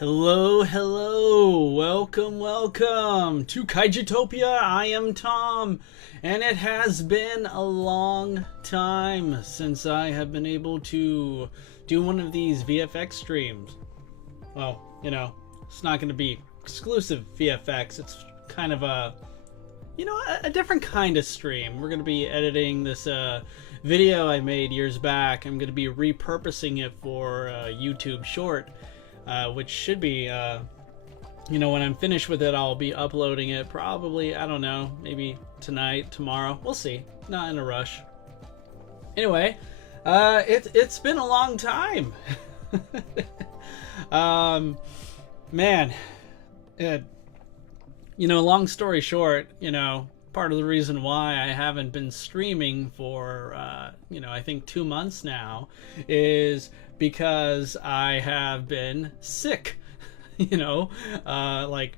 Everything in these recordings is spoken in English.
Hello, hello, welcome to Kaijutopia. I am Tom, and it has been a long time since I have been able to do one of these VFX streams. Well, it's not going to be exclusive VFX. It's kind of a different kind of stream. We're going to be editing this video I made years back. I'm going to be repurposing it for a YouTube short. Which should be, when I'm finished with it, I'll be uploading it probably, I don't know, maybe tonight, tomorrow. We'll see. Not in a rush. Anyway, it's been a long time. Man, long story short, part of the reason why I haven't been streaming for, I think 2 months now is because I have been sick. Like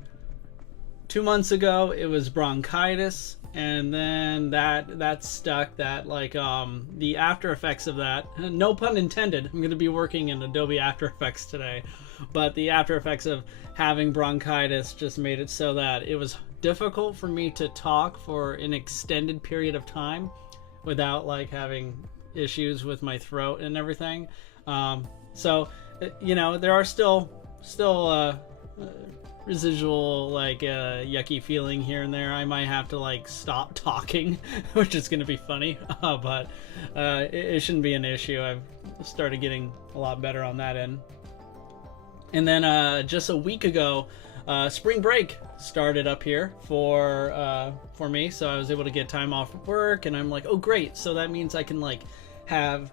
2 months ago it was bronchitis, and then that stuck. That the after effects of that, no pun intended, I'm going to be working in Adobe After Effects today, but the after effects of having bronchitis just made it so that it was difficult for me to talk for an extended period of time without having issues with my throat and everything. So there are still residual yucky feeling here and there. I might have to stop talking, which is going to be funny, but it shouldn't be an issue. I've started getting a lot better on that end. And then just a week ago, spring break started up here for me, so I was able to get time off of work, and I'm like, oh great, so that means I can have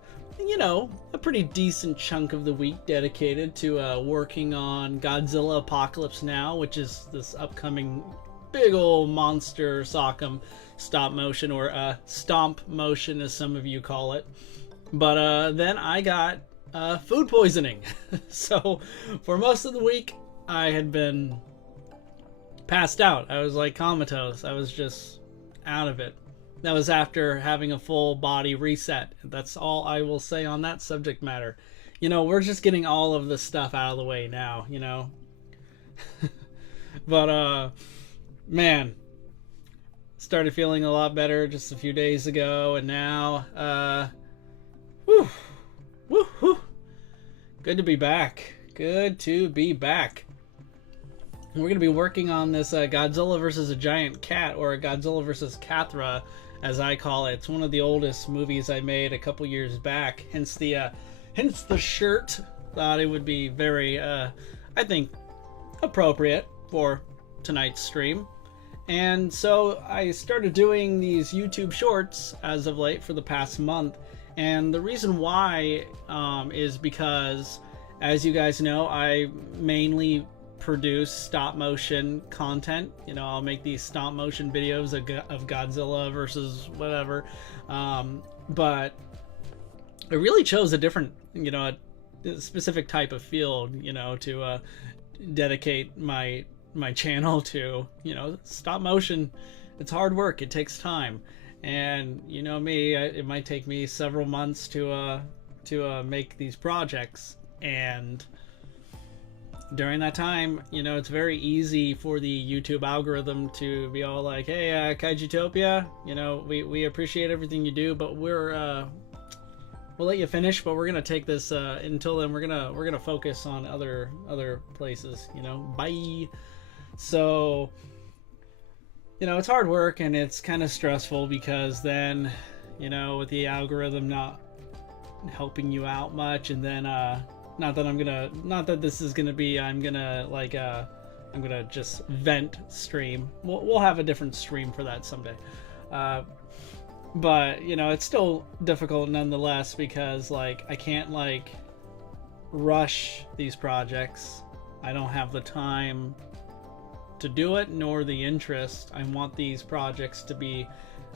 a pretty decent chunk of the week dedicated to working on Godzilla Apocalypse Now, which is this upcoming big old monster sock'em stop motion, or stomp motion as some of you call it. But then I got food poisoning. So for most of the week I had been passed out. I was comatose. I was just out of it. That was after having a full body reset. That's all I will say on that subject matter. We're just getting all of this stuff out of the way now, But man, started feeling a lot better just a few days ago, and now good to be back. Good to be back. We're going to be working on this Godzilla versus a giant cat, or a Godzilla versus Cathra, as I call it. It's one of the oldest movies I made a couple years back, hence the shirt. Thought it would be very, I think, appropriate for tonight's stream. And so I started doing these YouTube shorts as of late for the past month. And the reason why is because, as you guys know, I mainly produce stop motion content. I'll make these stop motion videos of Godzilla versus whatever, but I really chose a different, a specific type of field, to dedicate my channel to. Stop motion, it's hard work, it takes time, and me, it might take me several months to make these projects, and during that time, it's very easy for the YouTube algorithm to be all like, hey, Kaijutopia, we appreciate everything you do, but we'll let you finish, but we're gonna take this until then we're gonna focus on other places, bye. So it's hard work, and it's kind of stressful, because then with the algorithm not helping you out much, and then not that this is gonna be, I'm gonna just vent stream. We'll have a different stream for that someday. But it's still difficult nonetheless, because I can't rush these projects. I don't have the time to do it, nor the interest. I want these projects to be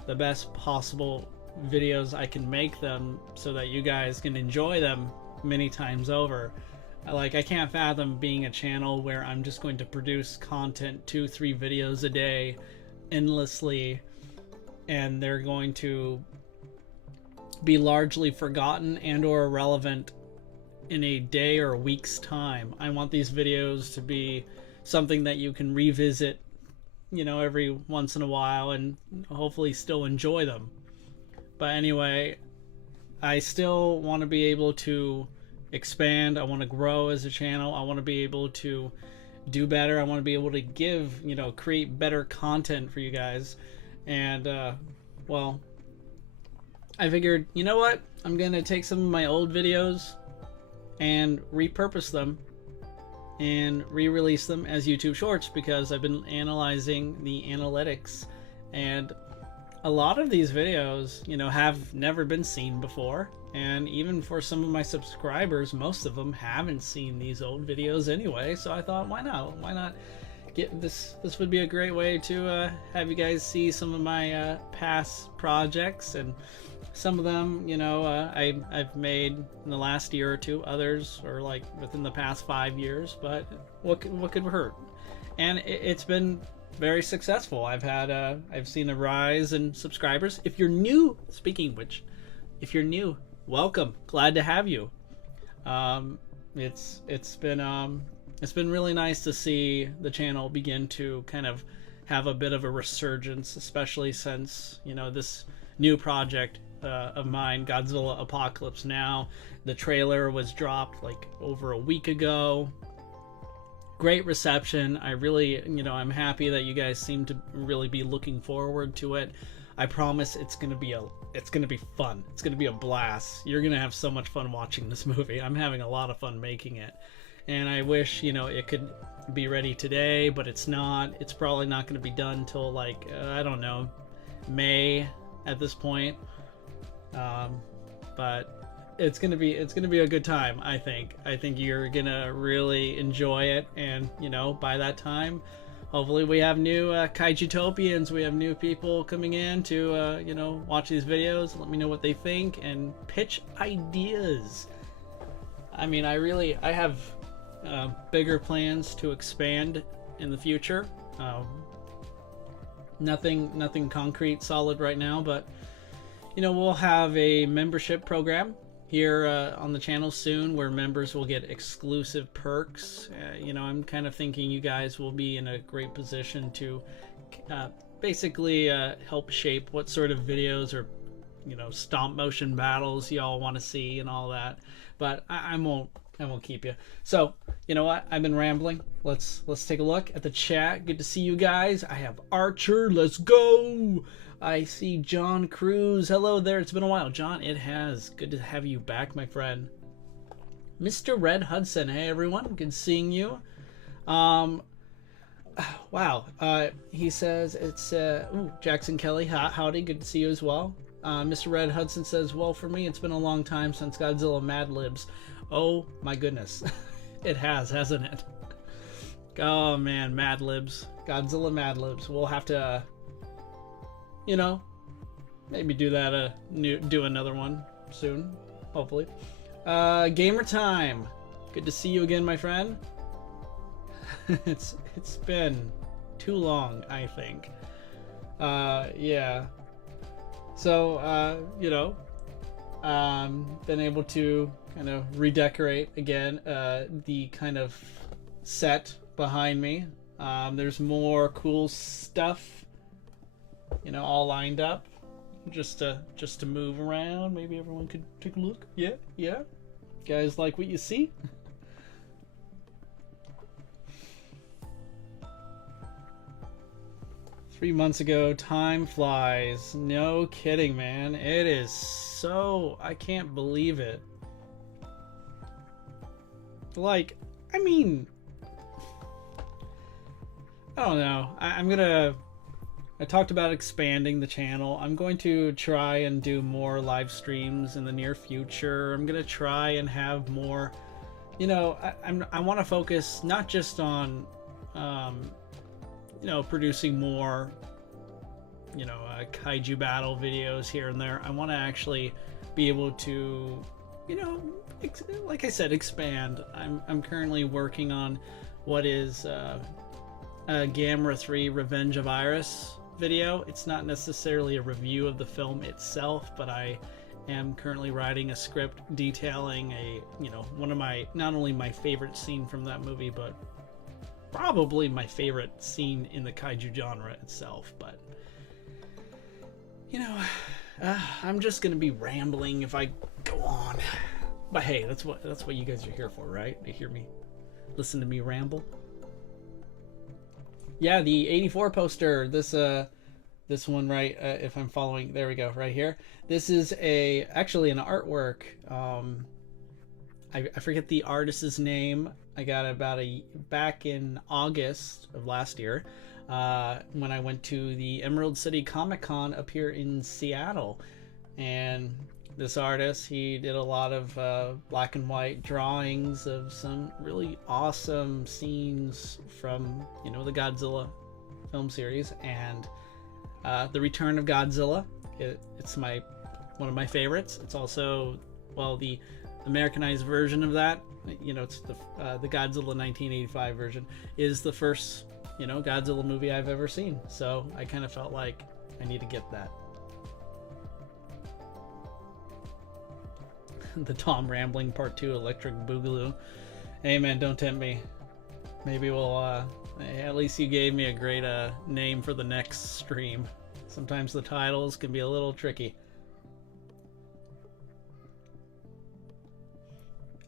the best possible videos I can make them, so that you guys can enjoy them many times over. I can't fathom being a channel where I'm just going to produce content, 2-3 videos a day endlessly, and they're going to be largely forgotten and or irrelevant in a day or a week's time. I want these videos to be something that you can revisit, you know, every once in a while and hopefully still enjoy them. But anyway, I still want to be able to expand. I want to grow as a channel. I want to be able to do better. I want to be able to give, you know, create better content for you guys. And well, I figured, you know what, I'm gonna take some of my old videos and repurpose them and re-release them as YouTube Shorts, because I've been analyzing the analytics, and a lot of these videos, you know, have never been seen before. And even for some of my subscribers, most of them haven't seen these old videos anyway. So I thought, why not? Why not get this? This would be a great way to have you guys see some of my past projects, and some of them, you know, I've made in the last year or two. Others are like within the past 5 years. But what could hurt? And it's been very successful. I've seen a rise in subscribers. If you're new, speaking of which, if you're new, welcome. Glad to have you. It's been really nice to see the channel begin to kind of have a bit of a resurgence, especially since, you know, this new project of mine, Godzilla Apocalypse Now. The trailer was dropped like over a week ago. Great reception. I really, you know, I'm happy that you guys seem to really be looking forward to it. I promise it's gonna be fun. It's gonna be a blast. You're gonna have so much fun watching this movie. I'm having a lot of fun making it, and I wish, you know, it could be ready today, but it's not. It's probably not gonna be done till like I don't know, May at this point. But it's gonna be a good time. I think you're gonna really enjoy it, and you know, by that time, hopefully we have new Kaijutopians. We have new people coming in to you know, watch these videos. Let me know what they think and pitch ideas. I mean, I have bigger plans to expand in the future. Nothing concrete, solid right now, but you know, we'll have a membership program here on the channel soon, where members will get exclusive perks. You know, I'm kind of thinking you guys will be in a great position to basically help shape what sort of videos or, you know, stomp motion battles y'all want to see and all that. But I won't keep you. So you know what? I've been rambling. Let's take a look at the chat. Good to see you guys. I have Archer. Let's go. I see John Cruz. Hello there. It's been a while, John. It has. Good to have you back, my friend. Mr. Red Hudson. Hey, everyone. Good seeing you. Wow. He says it's Jackson Kelly. Howdy. Good to see you as well. Mr. Red Hudson says, well, for me, it's been a long time since Godzilla Mad Libs. Oh, my goodness. It has, hasn't it? Oh, man. Mad Libs. Godzilla Mad Libs. We'll have to... you know, maybe do that do another one soon, hopefully. Gamer time. Good to see you again, my friend. It's been too long, I think. Yeah. So you know, been able to kind of redecorate again the kind of set behind me. There's more cool stuff, you know, all lined up just to move around. Maybe everyone could take a look. Yeah. Guys, like what you see? Three months ago, time flies. No kidding, man. It is so... I can't believe it. Like, I mean... I don't know. I talked about expanding the channel. I'm going to try and do more live streams in the near future. I'm going to try and have more, you know, I want to focus not just on, you know, producing more, you know, kaiju battle videos here and there. I want to actually be able to, you know, like I said, expand. I'm currently working on what is a Gamera 3 Revenge of Iris video. It's not necessarily a review of the film itself, but I am currently writing a script detailing one of my, not only my favorite scene from that movie, but probably my favorite scene in the kaiju genre itself. But I'm just gonna be rambling if I go on. But hey, that's what you guys are here for, right? To hear me, listen to me ramble. Yeah, the 84 poster. This one, right? If I'm following, there we go, right here. This is actually an artwork. I forget the artist's name. I got it back in August of last year, when I went to the Emerald City Comic Con up here in Seattle. And this artist, he did a lot of black and white drawings of some really awesome scenes from the Godzilla film series, and the Return of Godzilla. It's one of my favorites. It's also, well, the Americanized version of that. It's the Godzilla 1985 version is the first Godzilla movie I've ever seen. So I kind of felt like I need to get that. The Tom Rambling Part 2 Electric Boogaloo. Hey man, don't tempt me. Maybe we'll at least you gave me a great name for the next stream. Sometimes the titles can be a little tricky.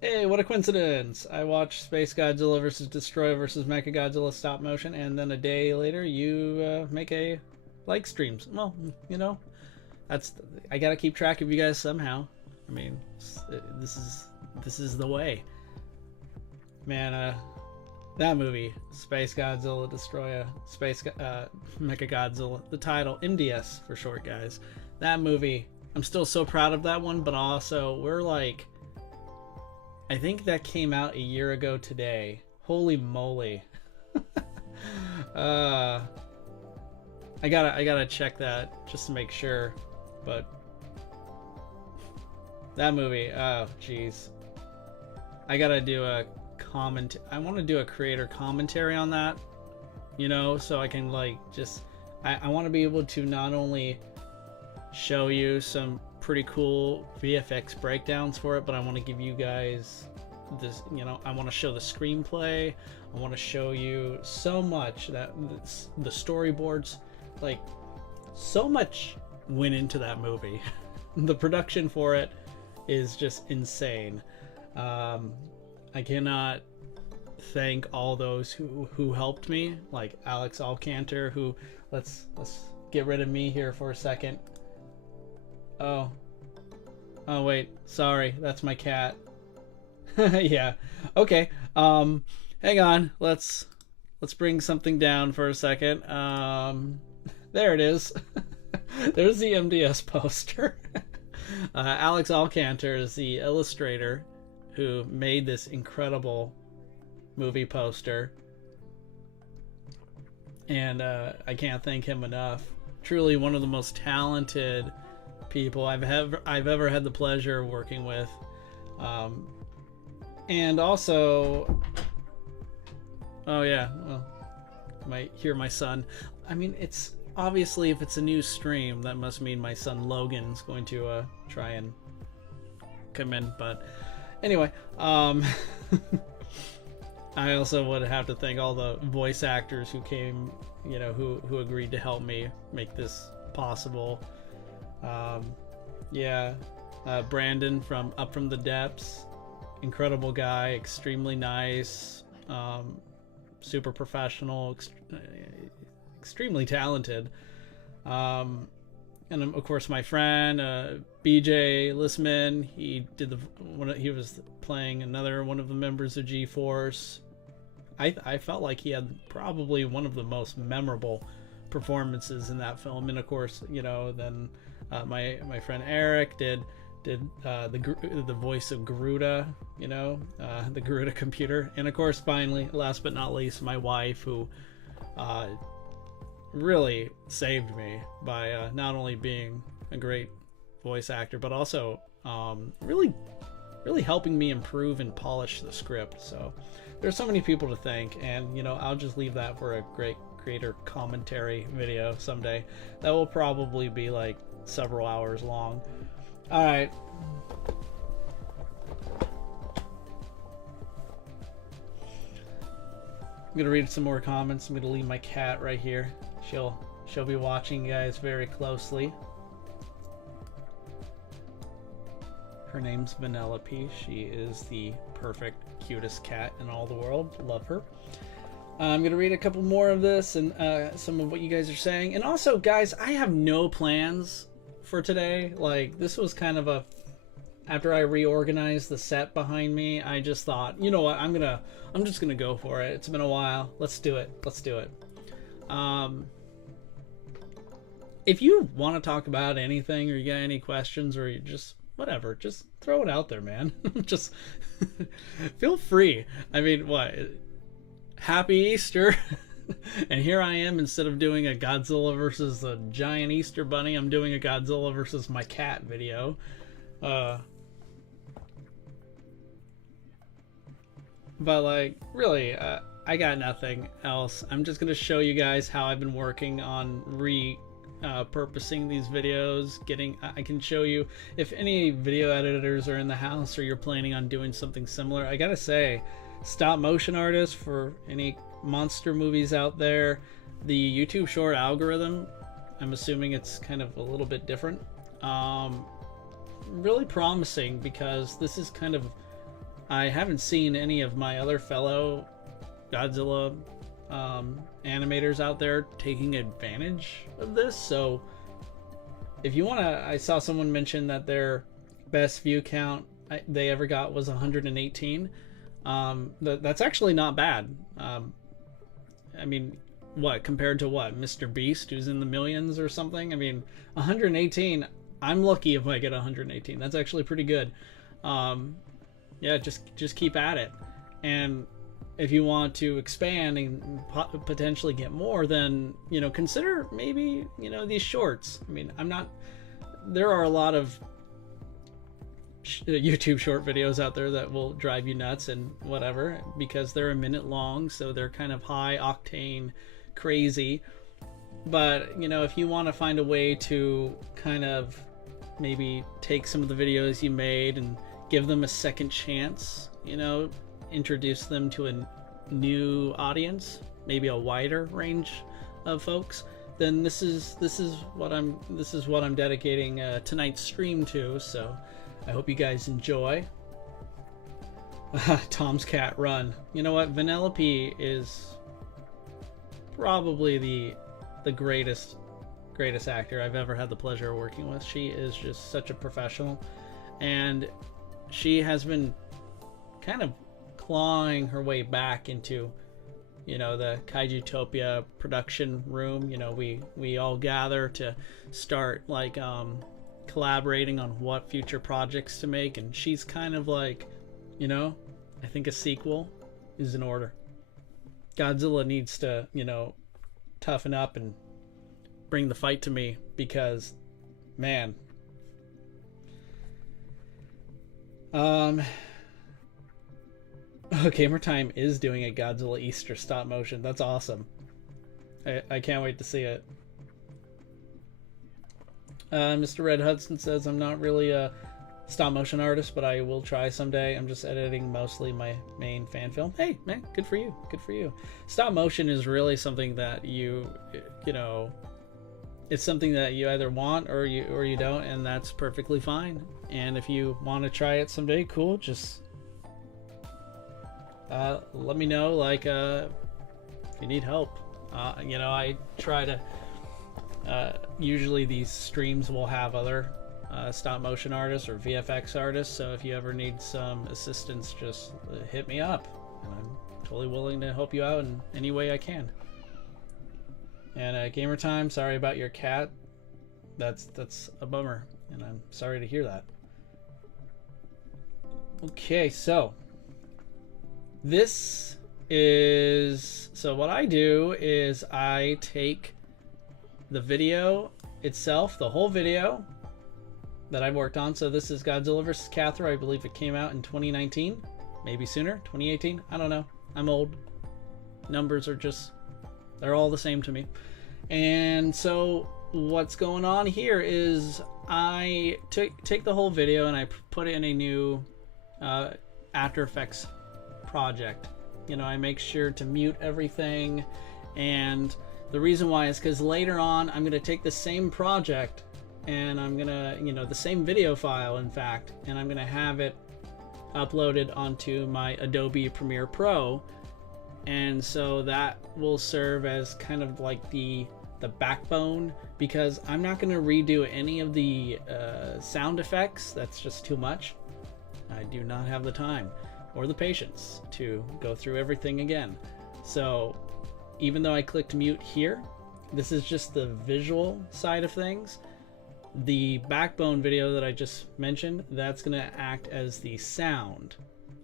Hey, what a coincidence! I watched Space Godzilla vs. Destroyer vs. Mechagodzilla stop motion, and then a day later you make a like streams. Well, I gotta keep track of you guys somehow. I mean, this is the way. Man, that movie, Space Godzilla Destroyer, Mechagodzilla, the title, MDS for short, guys. That movie, I'm still so proud of that one, but also we're like, I think that came out a year ago today. Holy moly. I gotta check that just to make sure, but that movie, oh jeez. I gotta do a I want to do a creator commentary on that, so I can I want to be able to not only show you some pretty cool VFX breakdowns for it, but I want to give you guys this, I want to show the screenplay. I want to show you so much that the storyboards, so much went into that movie. The production for it is just insane. I cannot thank all those who helped me, like Alex Alcantor, who let's get rid of me here for a second. Oh wait, sorry, that's my cat. Yeah, okay. Hang on, let's bring something down for a second. There it is. There's the MDS poster. Alex Alcantor is the illustrator who made this incredible movie poster, and I can't thank him enough. Truly one of the most talented people I've ever had the pleasure of working with, and also, oh yeah, well, you might hear my son. I mean, it's obviously, if it's a new stream, that must mean my son Logan's going to try and come in, but anyway, I also would have to thank all the voice actors who came, who agreed to help me make this possible. Brandon from Up From the Depths, incredible guy, extremely nice, super professional, extremely talented. And of course my friend BJ Listman, he was playing another one of the members of G-Force. I felt like he had probably one of the most memorable performances in that film. And of course, then my friend Eric did the voice of Garuda, the Garuda computer. And of course, finally, last but not least, my wife, who really saved me by not only being a great voice actor, but also really helping me improve and polish the script. So there's so many people to thank, and I'll just leave that for a great creator commentary video someday. That will probably be like several hours long. All right. I'm gonna read some more comments. I'm gonna leave my cat right here. She'll be watching you guys very closely. Her name's Vanellope. She is the perfect, cutest cat in all the world. Love her. I'm gonna read a couple more of this and some of what you guys are saying. And also, guys, I have no plans for today. Like, this was kind of a, after I reorganized the set behind me, I just thought, you know what, I'm just gonna go for it. It's been a while. Let's do it. Let's do it. If you want to talk about anything, or you got any questions, or you just whatever, just throw it out there, man. Just feel free. I mean, what? Happy Easter. And here I am, instead of doing a Godzilla versus a giant Easter bunny, I'm doing a Godzilla versus my cat video. But like, really, I got nothing else. I'm just gonna show you guys how I've been working on purposing these videos. I can show you if any video editors are in the house, or you're planning on doing something similar. I gotta say, stop motion artists, for any monster movies out there, the YouTube short algorithm, I'm assuming it's kind of a little bit different. Really promising, because this is kind of, I haven't seen any of my other fellow Godzilla animators out there taking advantage of this. So if you want to, I saw someone mention that their best view count they ever got was 118. That's actually not bad. I mean, what, compared to what, Mr. Beast, who's in the millions or something? I mean, 118, I'm lucky if I get 118. That's actually pretty good. Yeah, just keep at it. And if you want to expand and potentially get more, then, you know, consider maybe, you know, these shorts. I mean, there are a lot of YouTube short videos out there that will drive you nuts and whatever, because they're a minute long, so they're kind of high octane crazy. But, you know, if you want to find a way to kind of maybe take some of the videos you made and give them a second chance, you know, introduce them to a new audience, maybe a wider range of folks, then this is what I'm dedicating tonight's stream to. So I hope you guys enjoy. Tom's cat, run. You know what, Vanellope is probably the greatest actor I've ever had the pleasure of working with. She is just such a professional, and she has been kind of clawing her way back into, you know, the Kaijutopia production room. You know, we all gather to start like collaborating on what future projects to make, and she's kind of like, you know, I think a sequel is in order. Godzilla needs to, you know, toughen up and bring the fight to me, because, man, Gamer Time is doing a Godzilla Easter stop motion. That's awesome. I can't wait to see it. Mr. Red Hudson says, I'm not really a stop motion artist, but I will try someday. I'm just editing mostly my main fan film. Hey, man, good for you. Good for you. Stop motion is really something that you know, it's something that you either want or you don't, and that's perfectly fine. And if you want to try it someday, cool. Just let me know, like, if you need help. You know, I try to usually these streams will have other stop motion artists or VFX artists, so if you ever need some assistance, just hit me up, and I'm totally willing to help you out in any way I can. And Gamer Time, sorry about your cat. That's a bummer, and I'm sorry to hear that. Okay, so this is, so what I do is I take the video itself, the whole video that I've worked on. So this is Godzilla vs. Cathra. I believe it came out in 2019, maybe sooner, 2018. I don't know. I'm old. Numbers are just, they're all the same to me. And so what's going on here is I take the whole video and I put it in a new After Effects project. You know, I make sure to mute everything, and the reason why is because later on I'm going to take the same project and I'm going to, you know, the same video file in fact, and I'm going to have it uploaded onto my Adobe Premiere Pro, and so that will serve as kind of like the backbone, because I'm not going to redo any of the sound effects. That's just too much. I do not have the time or the patience to go through everything again. So even though I clicked mute here, this is just the visual side of things. The backbone video that I just mentioned, that's going to act as the sound.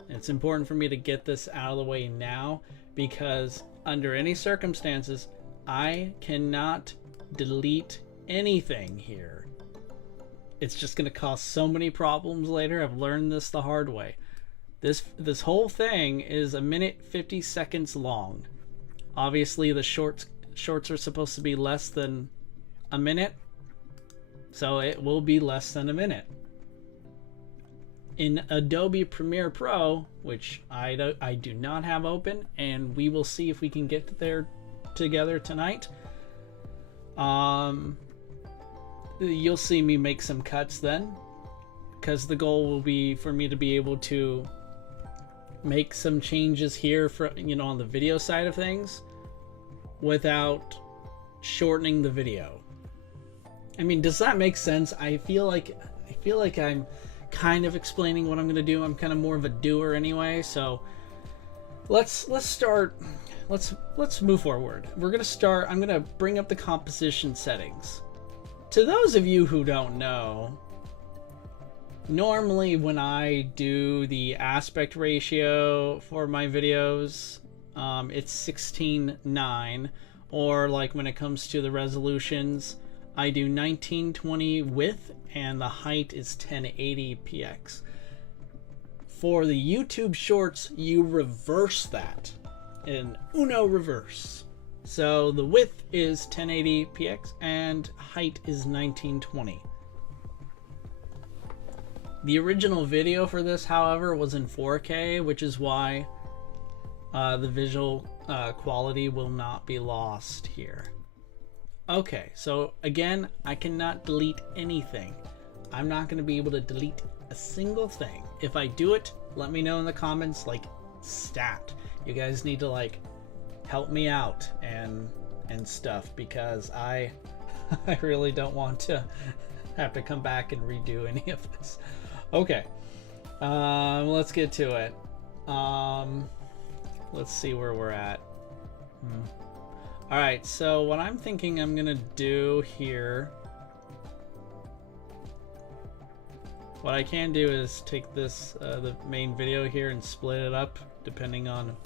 It's important for me to get this out of the way now, because under any circumstances I cannot delete anything here. It's just going to cause so many problems later. I've learned this the hard way. This whole thing is 1:50 seconds long. Obviously the shorts are supposed to be less than a minute, so it will be less than a minute. In Adobe Premiere Pro, which I do not have open, and we will see if we can get there together tonight, you'll see me make some cuts then, because the goal will be for me to be able to make some changes here for, you know, on the video side of things without shortening the video. I mean, does that make sense? I feel like I'm kind of explaining what I'm going to do. I'm kind of more of a doer anyway, so let's start. Let's move forward. We're going to start. I'm going to bring up the composition settings. To those of you who don't know, normally when I do the aspect ratio for my videos, it's 16:9, or like when it comes to the resolutions, I do 1920 width and the height is 1080px. For the YouTube shorts, you reverse that in uno reverse. So the width is 1080px and height is 1920. The original video for this, however, was in 4K, which is why the visual quality will not be lost here. Okay, so again, I cannot delete anything. I'm not going to be able to delete a single thing. If I do it, let me know in the comments, like, stat. You guys need to, like, help me out and stuff, because I really don't want to have to come back and redo any of this. Okay, let's get to it. Let's see where we're at. Alright, so what I'm thinking I'm gonna do here, what I can do is take this, the main video here, and split it up depending on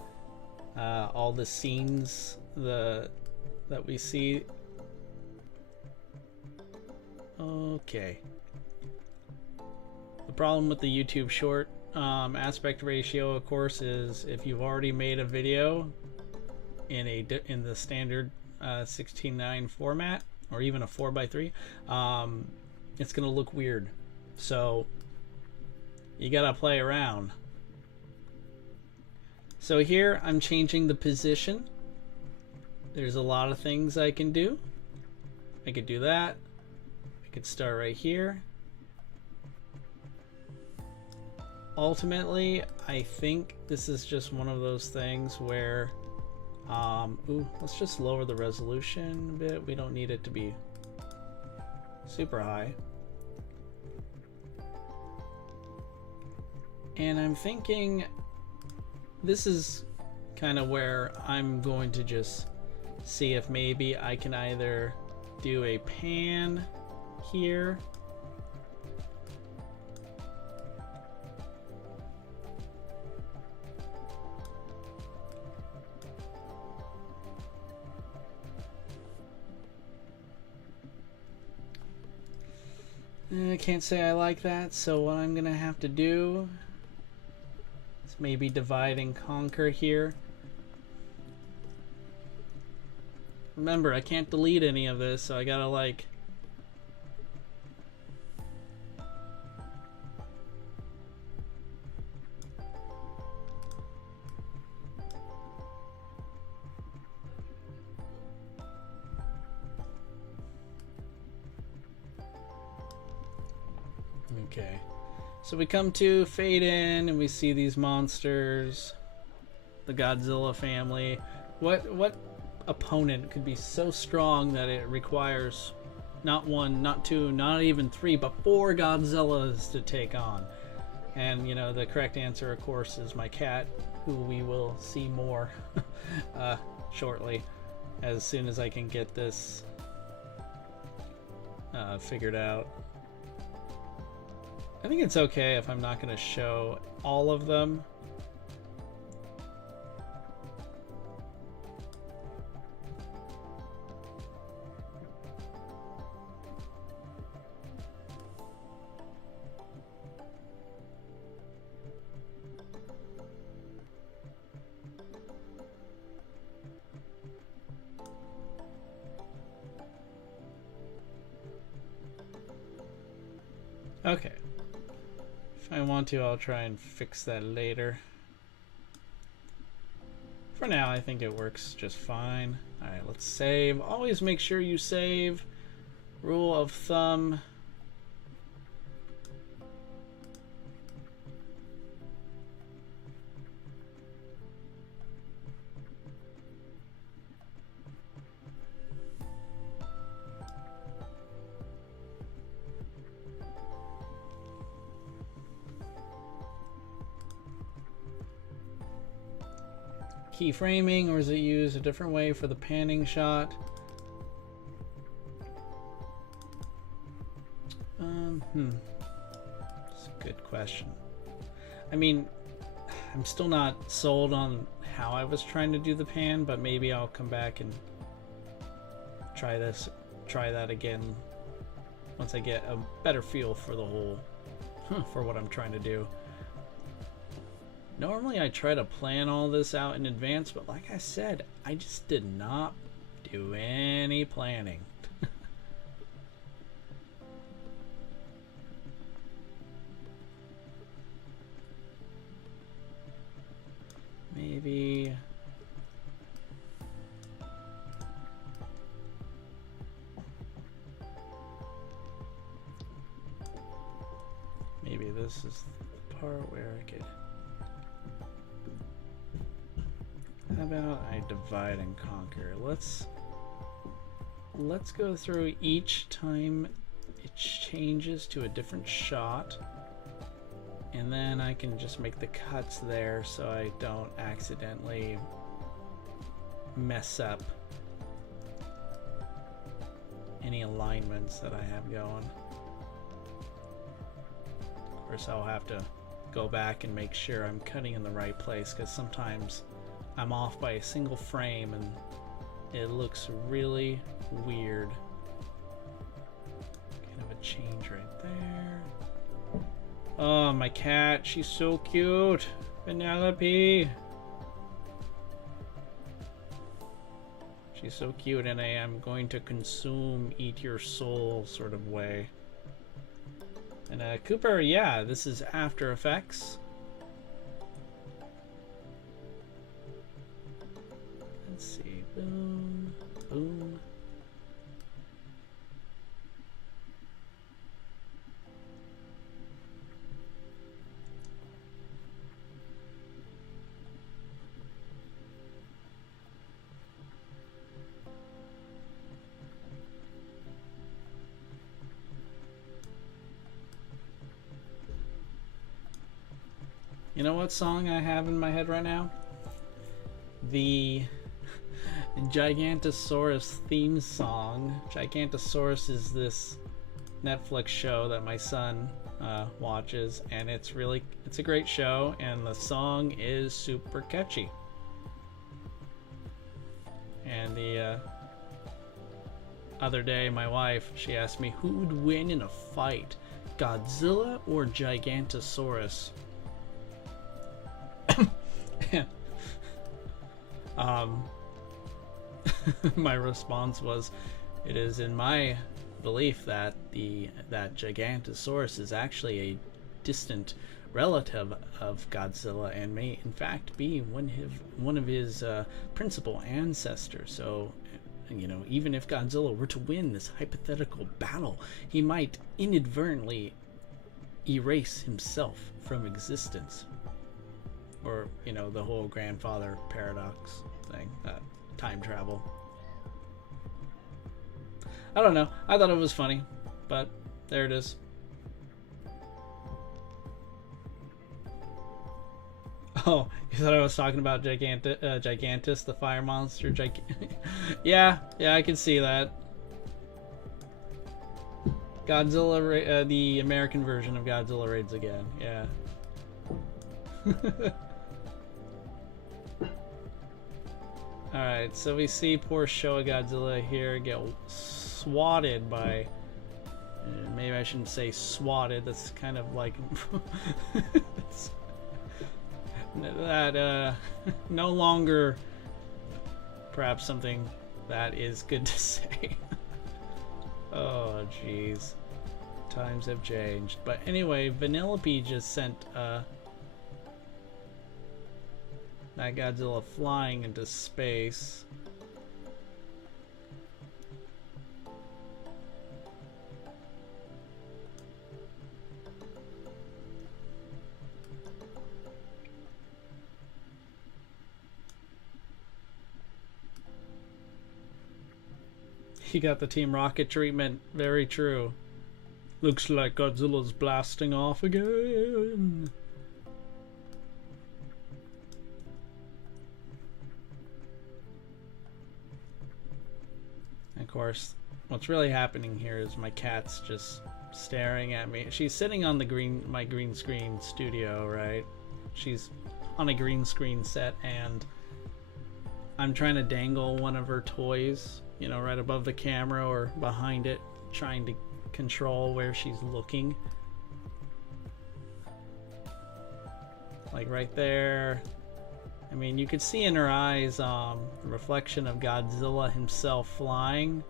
all the scenes that we see. Okay. The problem with the YouTube short aspect ratio, of course, is if you've already made a video in the standard 16:9 format, or even a 4:3, it's gonna look weird. So you gotta play around. So here I'm changing the position. There's a lot of things I can do. I could do that. I could start right here. Ultimately, I think this is just one of those things where ooh, let's just lower the resolution a bit. We don't need it to be super high. And I'm thinking this is kind of where I'm going to just see if maybe I can either do a pan here, I can't say I like that, so what I'm gonna have to do is maybe divide and conquer here. Remember, I can't delete any of this, so I gotta like Okay. So we come to Fade In and we see these monsters. The Godzilla family. What opponent could be so strong that it requires not one, not two, not even three, but 4 Godzillas to take on? And, you know, the correct answer, of course, is my cat, who we will see more shortly, as soon as I can get this figured out. I think it's okay if I'm not going to show all of them. Okay. If I want to, I'll try and fix that later. For now, I think it works just fine. Alright, let's save. Always make sure you save. Rule of thumb. Keyframing, or is it used a different way for the panning shot? It's a good question. I mean, I'm still not sold on how I was trying to do the pan, but maybe I'll come back and try that again once I get a better feel for the whole, for what I'm trying to do. Normally I try to plan all this out in advance, but like I said, I just did not do any planning. Maybe this is the part where I could. How about I divide and conquer? Let's go through each time it changes to a different shot, and then I can just make the cuts there so I don't accidentally mess up any alignments that I have going. Of course, I'll have to go back and make sure I'm cutting in the right place, because sometimes I'm off by a single frame and it looks really weird. Kind of a change right there. Oh, my cat, she's so cute. Penelope. She's so cute, and I am going to consume, eat your soul sort of way. And Cooper, yeah, this is After Effects. Let's see, boom, boom. You know what song I have in my head right now? The Gigantosaurus theme song. Gigantosaurus is this Netflix show that my son watches, and it's a great show, and the song is super catchy. And the other day, my wife, she asked me who would win in a fight, Godzilla or Gigantosaurus? My response was, it is in my belief that that Gigantosaurus is actually a distant relative of Godzilla and may in fact be one of his principal ancestors. So, you know, even if Godzilla were to win this hypothetical battle, he might inadvertently erase himself from existence. Or, you know, the whole grandfather paradox thing, time travel. I don't know. I thought it was funny, but there it is. Oh, you thought I was talking about Gigantus, the fire monster? Yeah, I can see that. Godzilla, the American version of Godzilla raids again. Yeah. Alright, so we see poor Showa Godzilla here get swatted by... maybe I shouldn't say swatted, that's kind of like... that, no longer perhaps something that is good to say. Oh, jeez. Times have changed. But anyway, Vanellope just sent, that Godzilla flying into space. He got the Team Rocket treatment. Very true. Looks like Godzilla's blasting off again. Of course, what's really happening here is my cat's just staring at me. She's sitting on the my green screen studio, right? She's on a green screen set, and I'm trying to dangle one of her toys, you know, right above the camera or behind it, trying to control where she's looking. Like right there. I mean, you could see in her eyes the reflection of Godzilla himself flying.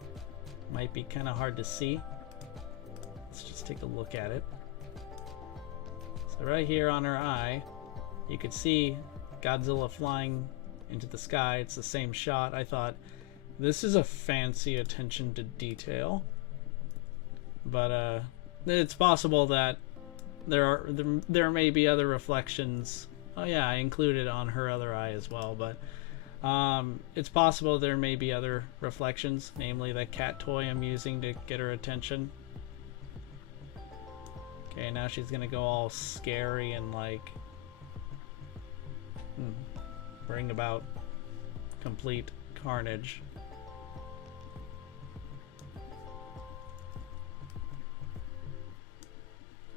Might be kind of hard to see. Let's just take a look at it. So right here on her eye, you could see Godzilla flying into the sky. It's the same shot. I thought, this is a fancy attention to detail. But it's possible that there may be other reflections. Oh yeah, I included on her other eye as well, but it's possible there may be other reflections, namely the cat toy I'm using to get her attention. Okay, now she's gonna go all scary and like bring about complete carnage.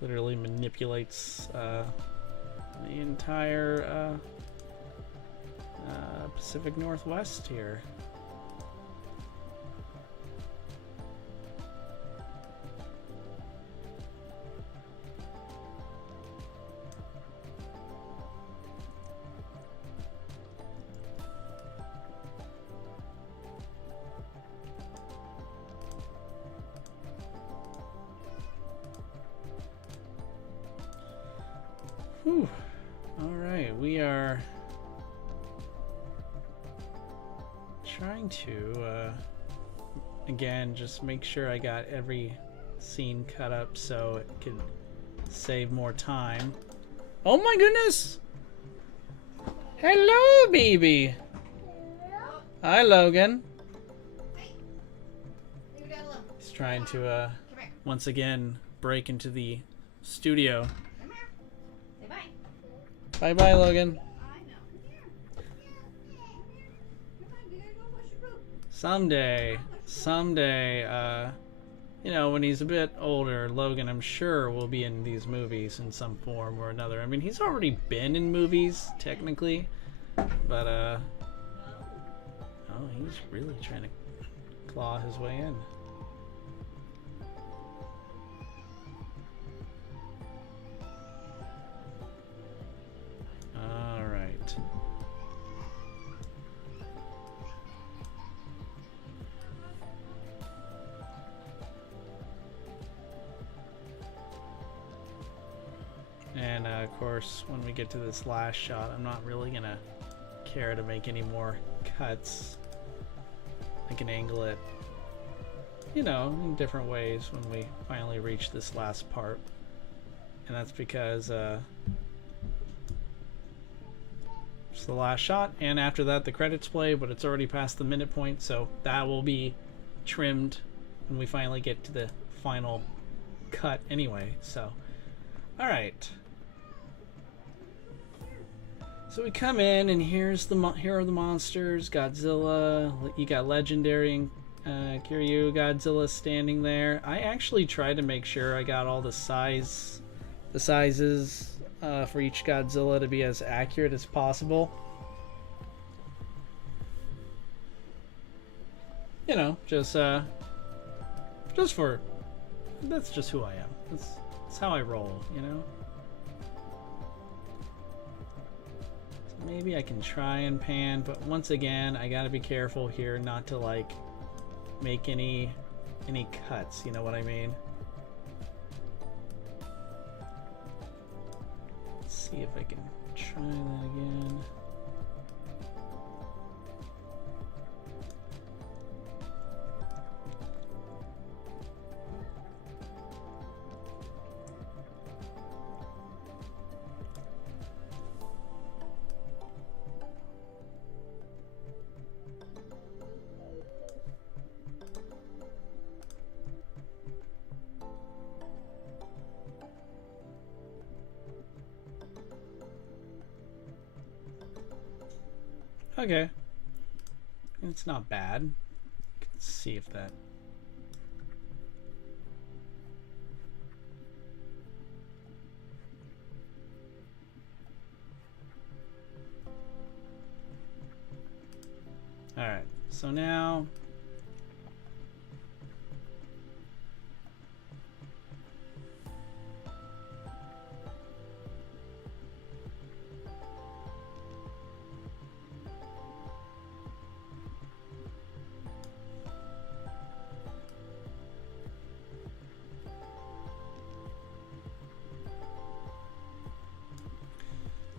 Literally manipulates the entire Pacific Northwest here. Whew. All right, we are trying to again just make sure I got every scene cut up so it can save more time. Oh my goodness! Hello, baby. Hello. Hi, Logan. Hey. Leave it down low. He's trying to once again break into the studio. Come here. Say bye. Bye bye, Logan. I know. Come here. Come on, you gotta go wash your poop. Someday, you know, when he's a bit older, Logan, I'm sure, will be in these movies in some form or another. I mean, he's already been in movies, technically, but, oh, he's really trying to claw his way in. All right. And of course, when we get to this last shot, I'm not really gonna care to make any more cuts. I can angle it, you know, in different ways when we finally reach this last part. And that's because it's the last shot, and after that the credits play, but it's already past the minute point, so that will be trimmed when we finally get to the final cut anyway. So alright, so we come in, and here are the monsters. Godzilla, you got legendary and Kiryu Godzilla standing there. I actually tried to make sure I got all the sizes for each Godzilla to be as accurate as possible. You know, just for, that's just who I am. That's how I roll, you know? So maybe I can try and pan, but once again, I gotta be careful here not to like make any cuts, you know what I mean? Let's see if I can try that again. Okay, it's not bad. Let's see if that. All right, so now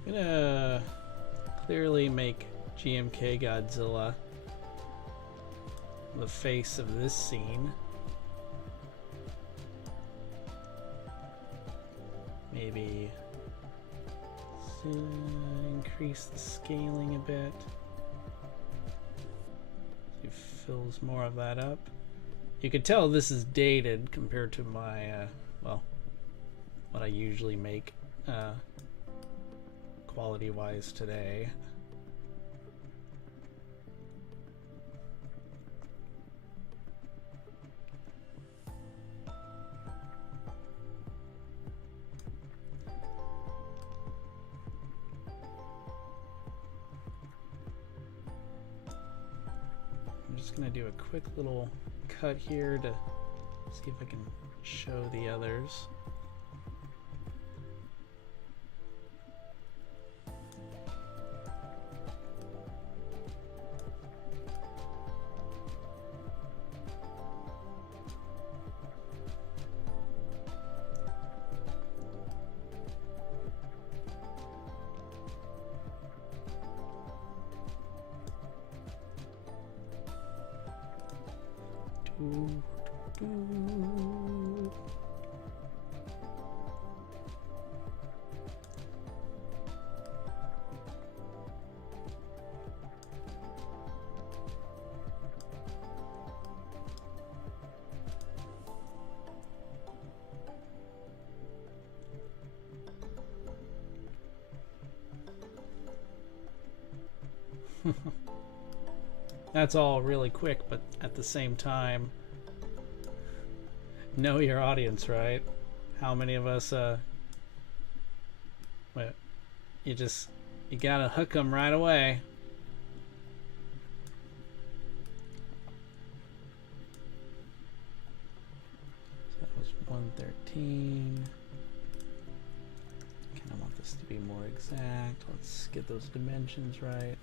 I'm gonna clearly make GMK Godzilla the face of this scene. Maybe increase the scaling a bit. See if it fills more of that up. You can tell this is dated compared to my, well, what I usually make quality-wise today. I'm just gonna do a quick little cut here to see if I can show the others. That's all really quick, but at the same time, know your audience, right? How many of us, you gotta hook them right away. So that was 113. Kind of want this to be more exact. Let's get those dimensions right.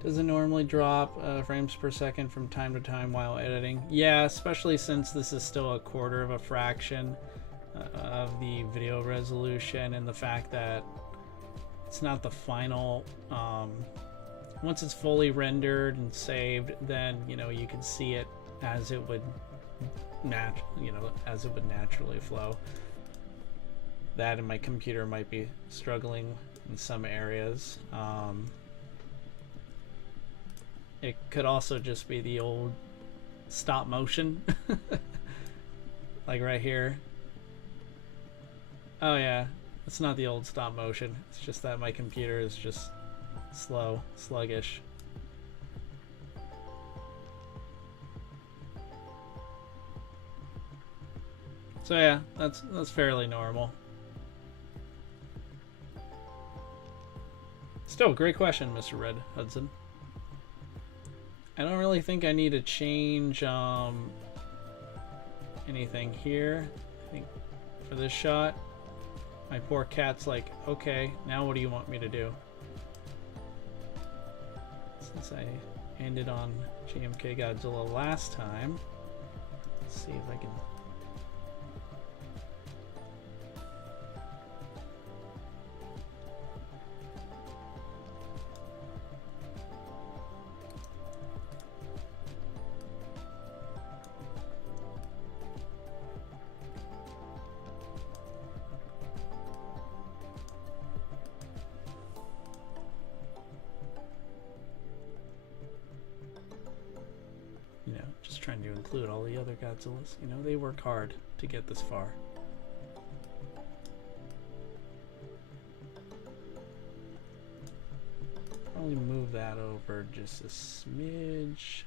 Does it normally drop frames per second from time to time while editing? Yeah, especially since this is still a quarter of a fraction. of the video resolution and the fact that it's not the final. Once it's fully rendered and saved, then you know you can see it as it would as it would naturally flow. That and my computer might be struggling in some areas. It could also just be the old stop motion. Like right here. Oh yeah, it's not the old stop motion. It's just that my computer is just sluggish. So yeah, that's fairly normal. Still, great question, Mr. Red Hudson. I don't really think I need to change anything here. I think for this shot, my poor cat's like, okay, now what do you want me to do? Since I ended on GMK Godzilla last time, let's see if I can. Just trying to include all the other Godzillas. You know, they work hard to get this far. Probably move that over just a smidge.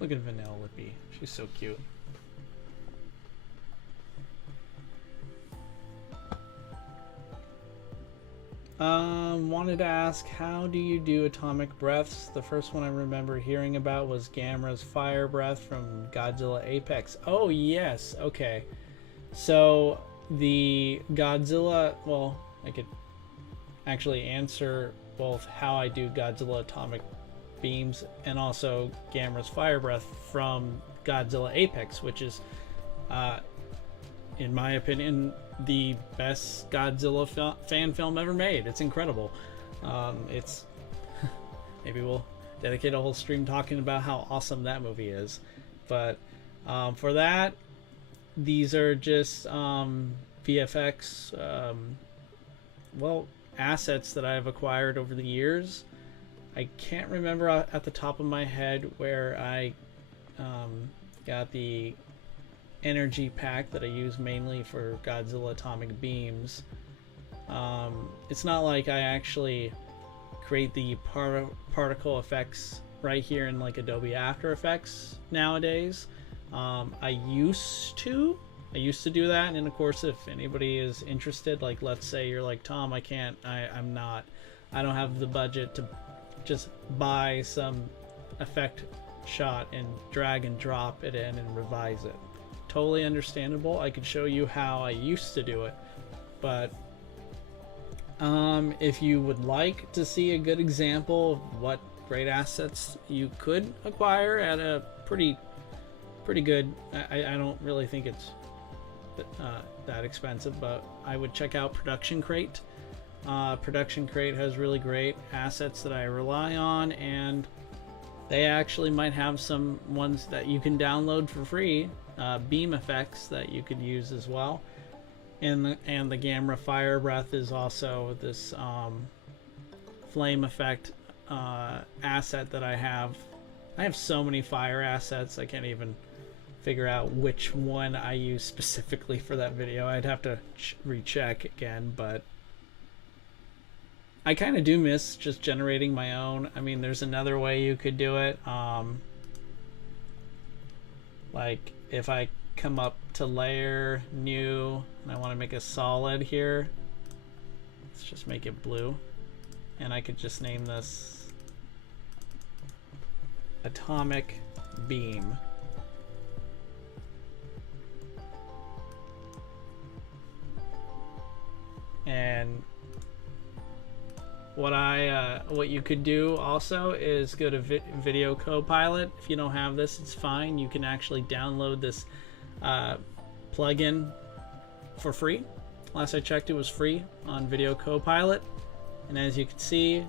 Look at Vanellope. She's so cute. Wanted to ask, how do you do atomic breaths? The first one I remember hearing about was Gamera's fire breath from Godzilla Apex. Oh yes, okay. So the Godzilla, well, I could actually answer both how I do Godzilla atomic beams and also Gamera's fire breath from Godzilla Apex, which is in my opinion the best Godzilla fan film ever made. It's incredible. It's maybe we'll dedicate a whole stream talking about how awesome that movie is, but for that, these are just VFX well, assets that I've acquired over the years. I can't remember at the top of my head where I got the energy pack that I use mainly for Godzilla atomic beams. It's not like I actually create the particle effects right here in like Adobe After Effects nowadays. I used to do that, and of course if anybody is interested, like let's say you're like, Tom, I don't have the budget to just buy some effect shot and drag and drop it in and revise it. Totally understandable. I could show you how I used to do it, but if you would like to see a good example of what great assets you could acquire at a pretty good, I don't really think it's that expensive, but I would check out Production Crate. Production Crate has really great assets that I rely on, and they actually might have some ones that you can download for free, beam effects that you could use as well. And the Gamera Fire Breath is also this flame effect asset that I have. I have so many fire assets, I can't even figure out which one I use specifically for that video. I'd have to recheck again, but I kind of do miss just generating my own. I mean, there's another way you could do it. Like if I come up to layer, new, and I want to make a solid here, let's just make it blue, and I could just name this atomic beam. And what you could do also is go to Video Copilot. If you don't have this, it's fine. You can actually download this plugin for free. Last I checked, it was free on Video Copilot. And as you can see,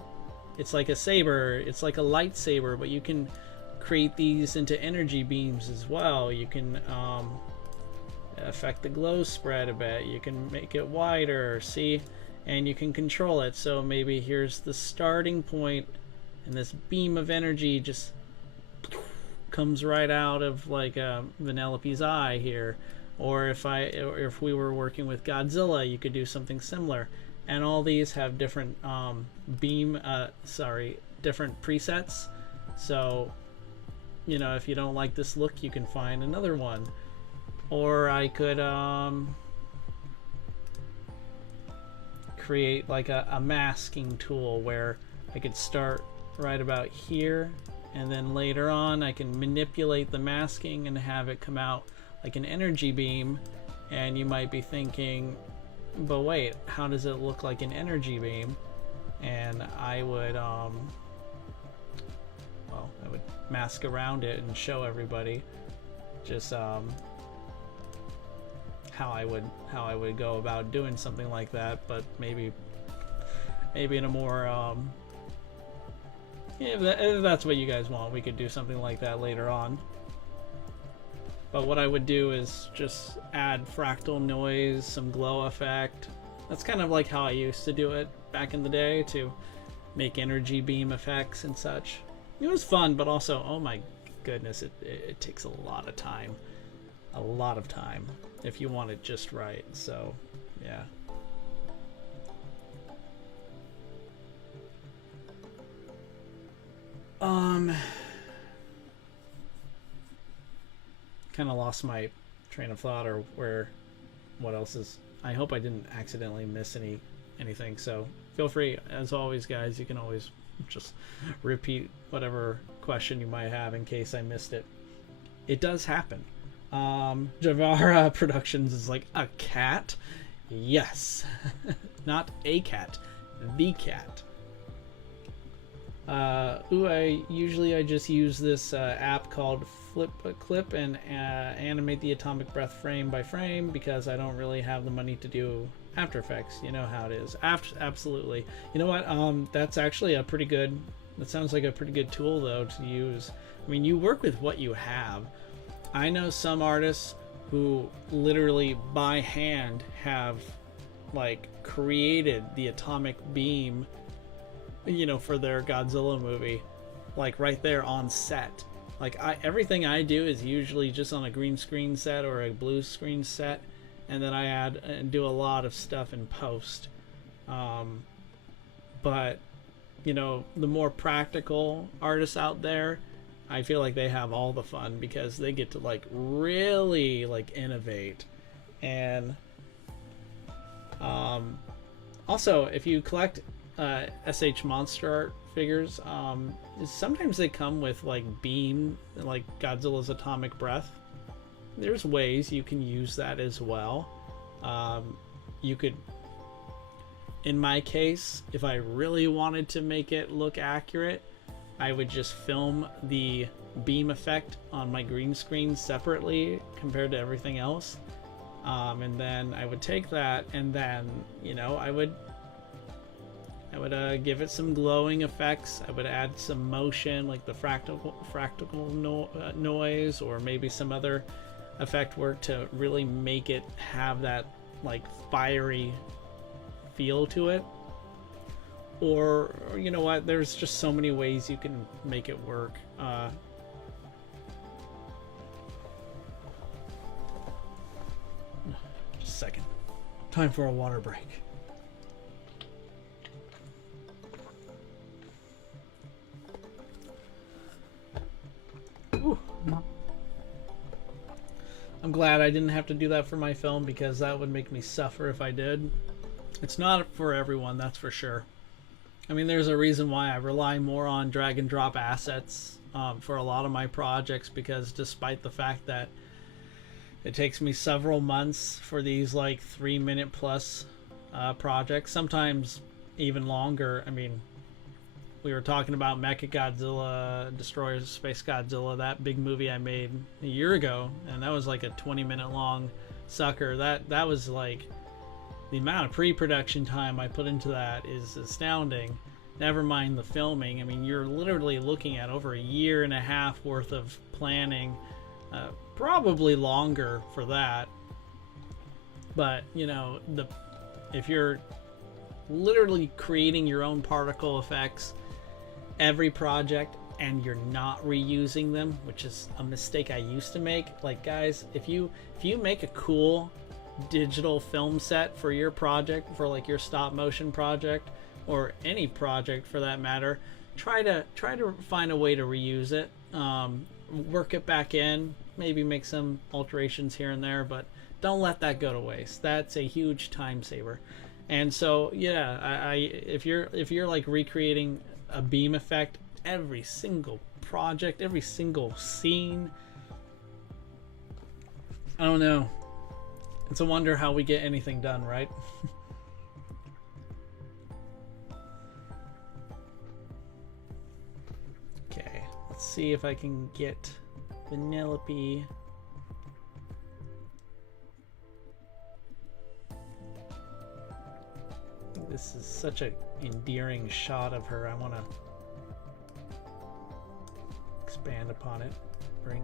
it's like a saber. It's like a lightsaber, but you can create these into energy beams as well. You can affect the glow spread a bit. You can make it wider, see? And you can control it. So maybe here's the starting point, and this beam of energy just comes right out of like Vanellope's eye here. Or if we were working with Godzilla, you could do something similar. And all these have different different presets. So, you know, if you don't like this look, you can find another one. Or I could create like a masking tool where I could start right about here, and then later on I can manipulate the masking and have it come out like an energy beam. And you might be thinking, but wait, how does it look like an energy beam? And I would I would mask around it and show everybody just how I would go about doing something like that. But maybe in a more if that's what you guys want, we could do something like that later on. But what I would do is just add fractal noise, some glow effect. That's kind of like how I used to do it back in the day, to make energy beam effects and such. It was fun, but also, oh my goodness, it takes a lot of time. A lot of time if you want it just right. So, yeah. Kind of lost my train of thought, or what else is. I hope I didn't accidentally miss anything. So feel free, as always, guys. You can always just repeat whatever question you might have in case I missed it. It does happen. Javara Productions is like, a cat? Yes. Not a cat, the cat. I just use this app called Flip Clip and animate the atomic breath frame by frame, because I don't really have the money to do After Effects. You know how it is. Absolutely. You know what? That's actually a pretty good. That sounds like a pretty good tool though to use. I mean, you work with what you have. I know some artists who literally by hand have like created the atomic beam, you know, for their Godzilla movie, like right there on set. Like everything I do is usually just on a green screen set or a blue screen set, and then I add and do a lot of stuff in post. But you know, the more practical artists out there, I feel like they have all the fun because they get to like really like innovate. And also, if you collect SH Monster Art figures, sometimes they come with like beam, like Godzilla's atomic breath. There's ways you can use that as well. You could, in my case, if I really wanted to make it look accurate, I would just film the beam effect on my green screen separately compared to everything else. And then I would take that, and then, you know, I would give it some glowing effects. I would add some motion, like the fractal noise, or maybe some other effect work to really make it have that like fiery feel to it. Or you know what, there's just so many ways you can make it work. Just a second. Time for a water break. Ooh. I'm glad I didn't have to do that for my film, because that would make me suffer if I did. It's not for everyone, that's for sure. I mean, there's a reason why I rely more on drag and drop assets for a lot of my projects, because despite the fact that it takes me several months for these like 3-minute plus projects, sometimes even longer. I mean, we were talking about Mechagodzilla, Destroyer Space Godzilla, that big movie I made a year ago, and that was like a 20-minute long sucker. That was like, the amount of pre-production time I put into that is astounding. Never mind the filming. I mean, you're literally looking at over a year and a half worth of planning, probably longer for that. But you know, if you're literally creating your own particle effects every project and you're not reusing them, which is a mistake I used to make. Like, guys, if you make a cool digital film set for your project, for like your stop motion project or any project for that matter, try to find a way to reuse it, work it back in, maybe make some alterations here and there, but don't let that go to waste. That's a huge time saver. And so yeah, if you're like recreating a beam effect every single project, every single scene, I don't know. It's a wonder how we get anything done, right? Okay, let's see if I can get Vanellope. This is such an endearing shot of her. I want to expand upon it. Bring.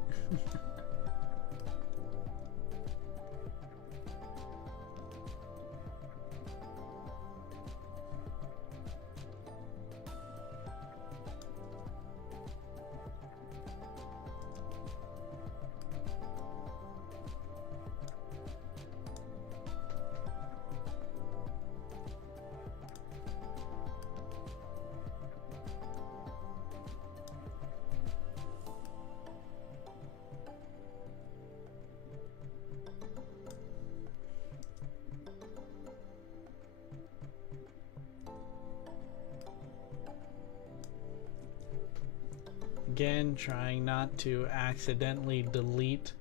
Again, trying not to accidentally delete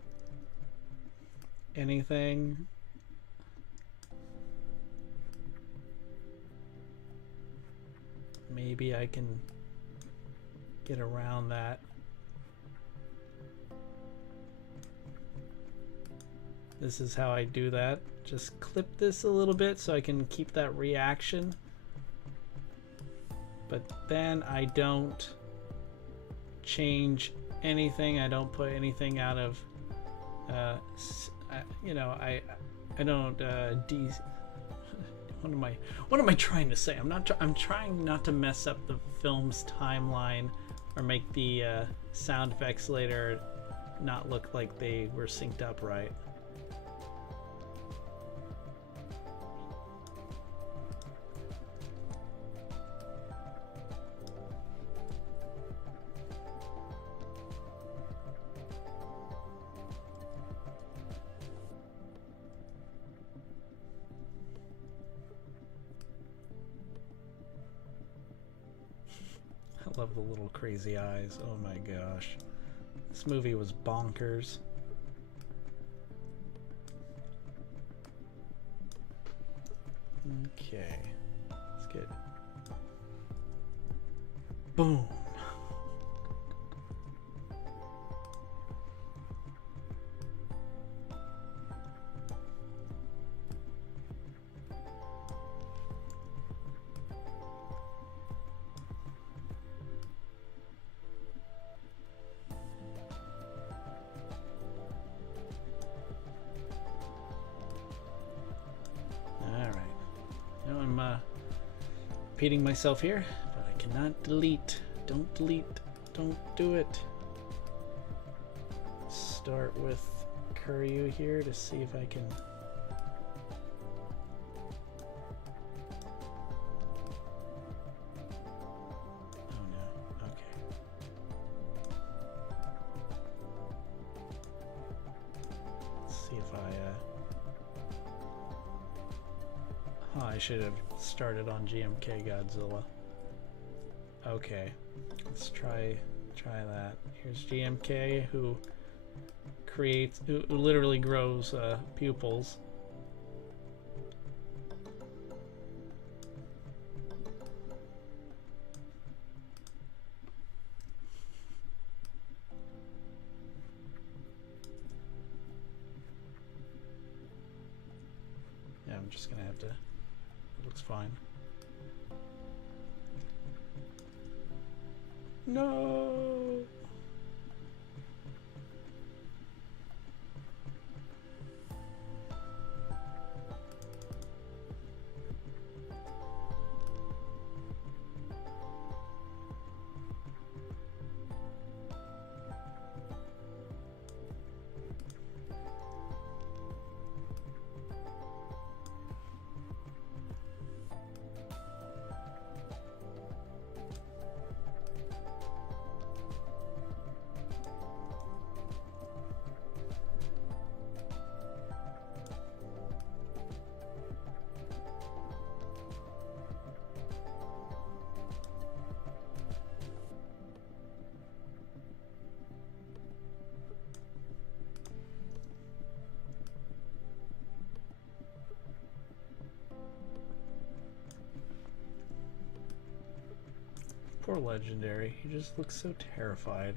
anything. Maybe I can get around that. This is how I do that. Just clip this a little bit so I can keep that reaction. But then I don't change anything. I don't put anything out of you know, I don't what am I trying to say? I'm trying not to mess up the film's timeline or make the sound effects later not look like they were synced up right. I love the little crazy eyes. Oh my gosh. This movie was bonkers. Okay. That's good. Boom. Repeating myself here, but I cannot delete. Don't delete. Don't do it. Start with Kuryu here to see if I can. Oh no. Okay. Let's see if I should have started on GMK Godzilla. Okay, let's try that. Here's GMK, who literally grows pupils. I'm just gonna have to. It looks fine. No. Poor Legendary. He just looks so terrified.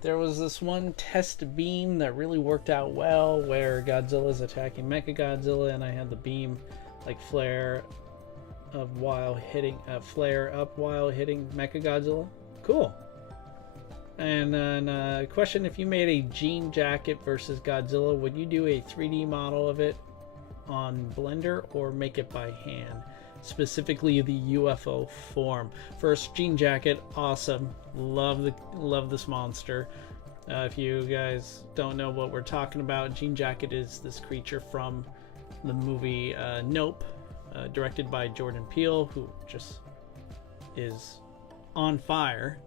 There was this one test beam that really worked out well where Godzilla's attacking Mechagodzilla and I had the beam like flare up while hitting Mechagodzilla. Cool. And then question, if you made a jean jacket versus Godzilla, would you do a 3D model of it on Blender or make it by hand? Specifically the UFO form. First, jean jacket, awesome. Love this monster. If you guys don't know what we're talking about, jean jacket is this creature from the movie Nope, directed by Jordan Peele, who just is on fire.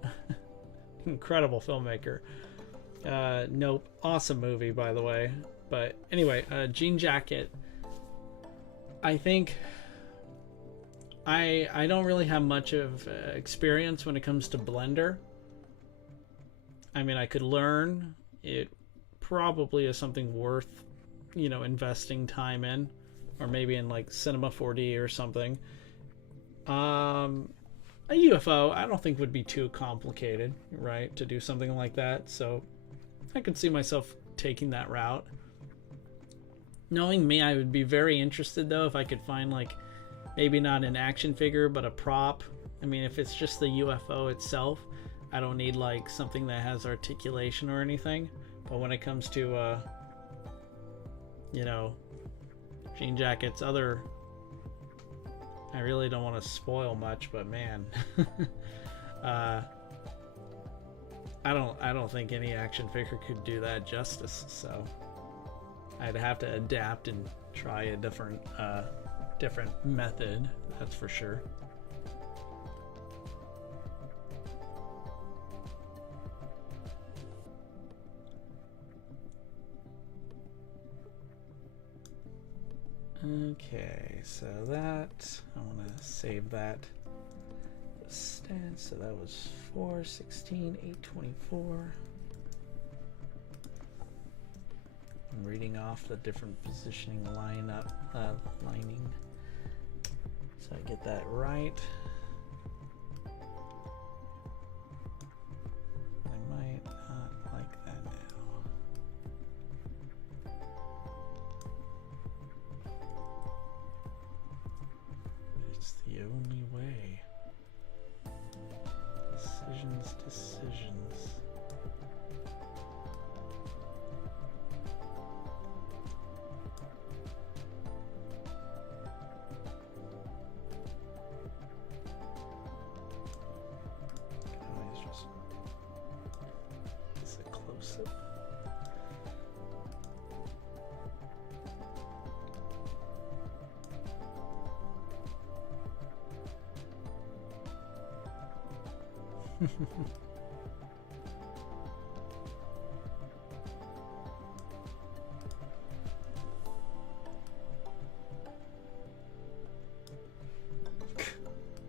Incredible filmmaker. Nope, awesome movie, by the way. But anyway, jean jacket. I think I don't really have much of experience when it comes to Blender. I mean, I could learn. It probably is something worth, you know, investing time in, or maybe in like Cinema 4D or something. A UFO, I don't think would be too complicated, right, to do something like that. So I could see myself taking that route. Knowing me, I would be very interested though if I could find like maybe not an action figure but a prop. I mean, if it's just the UFO itself, I don't need like something that has articulation or anything. But when it comes to you know, jean jackets, other, I really don't want to spoil much, but man, I don't think any action figure could do that justice. So I'd have to adapt and try a different method, that's for sure. Okay, so that, I want to save that stat. So that was 416, 824. I'm reading off the different positioning lining, so I get that right. I might not like that now. It's the only way. Decisions.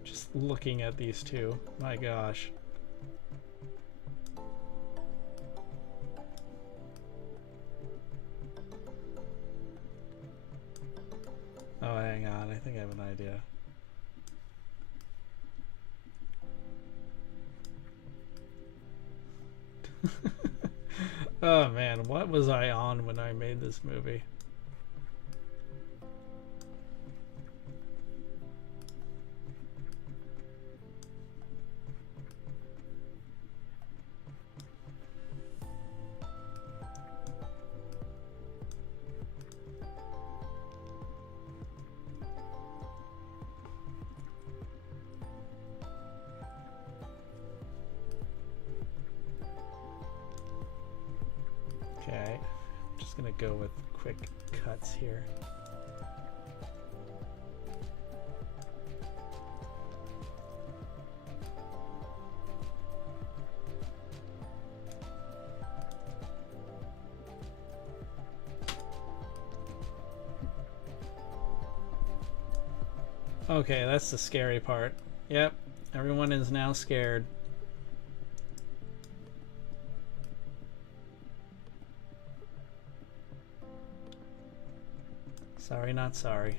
Just looking at these two, my gosh. hang on. I think I have an idea. Oh man, what was I on when I made this movie? Okay, I'm just gonna go with quick cuts here. Okay, that's the scary part. Yep, everyone is now scared. Sorry, not sorry.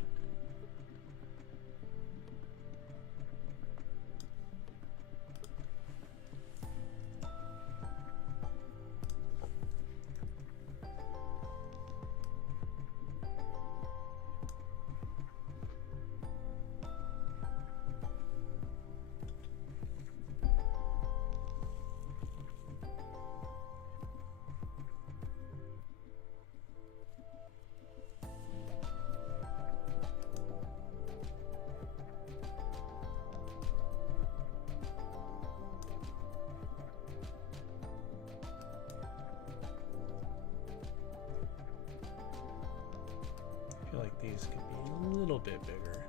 I feel like these could be a little bit bigger.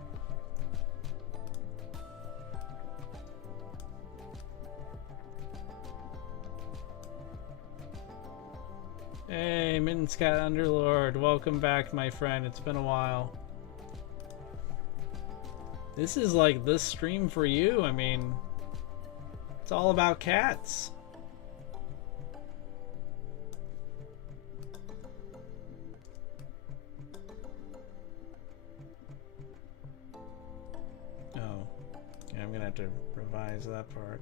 Hey, Mittenscat Underlord, welcome back, my friend. It's been a while. This is like the stream for you. I mean, it's all about cats. Oh, yeah, I'm gonna have to revise that part.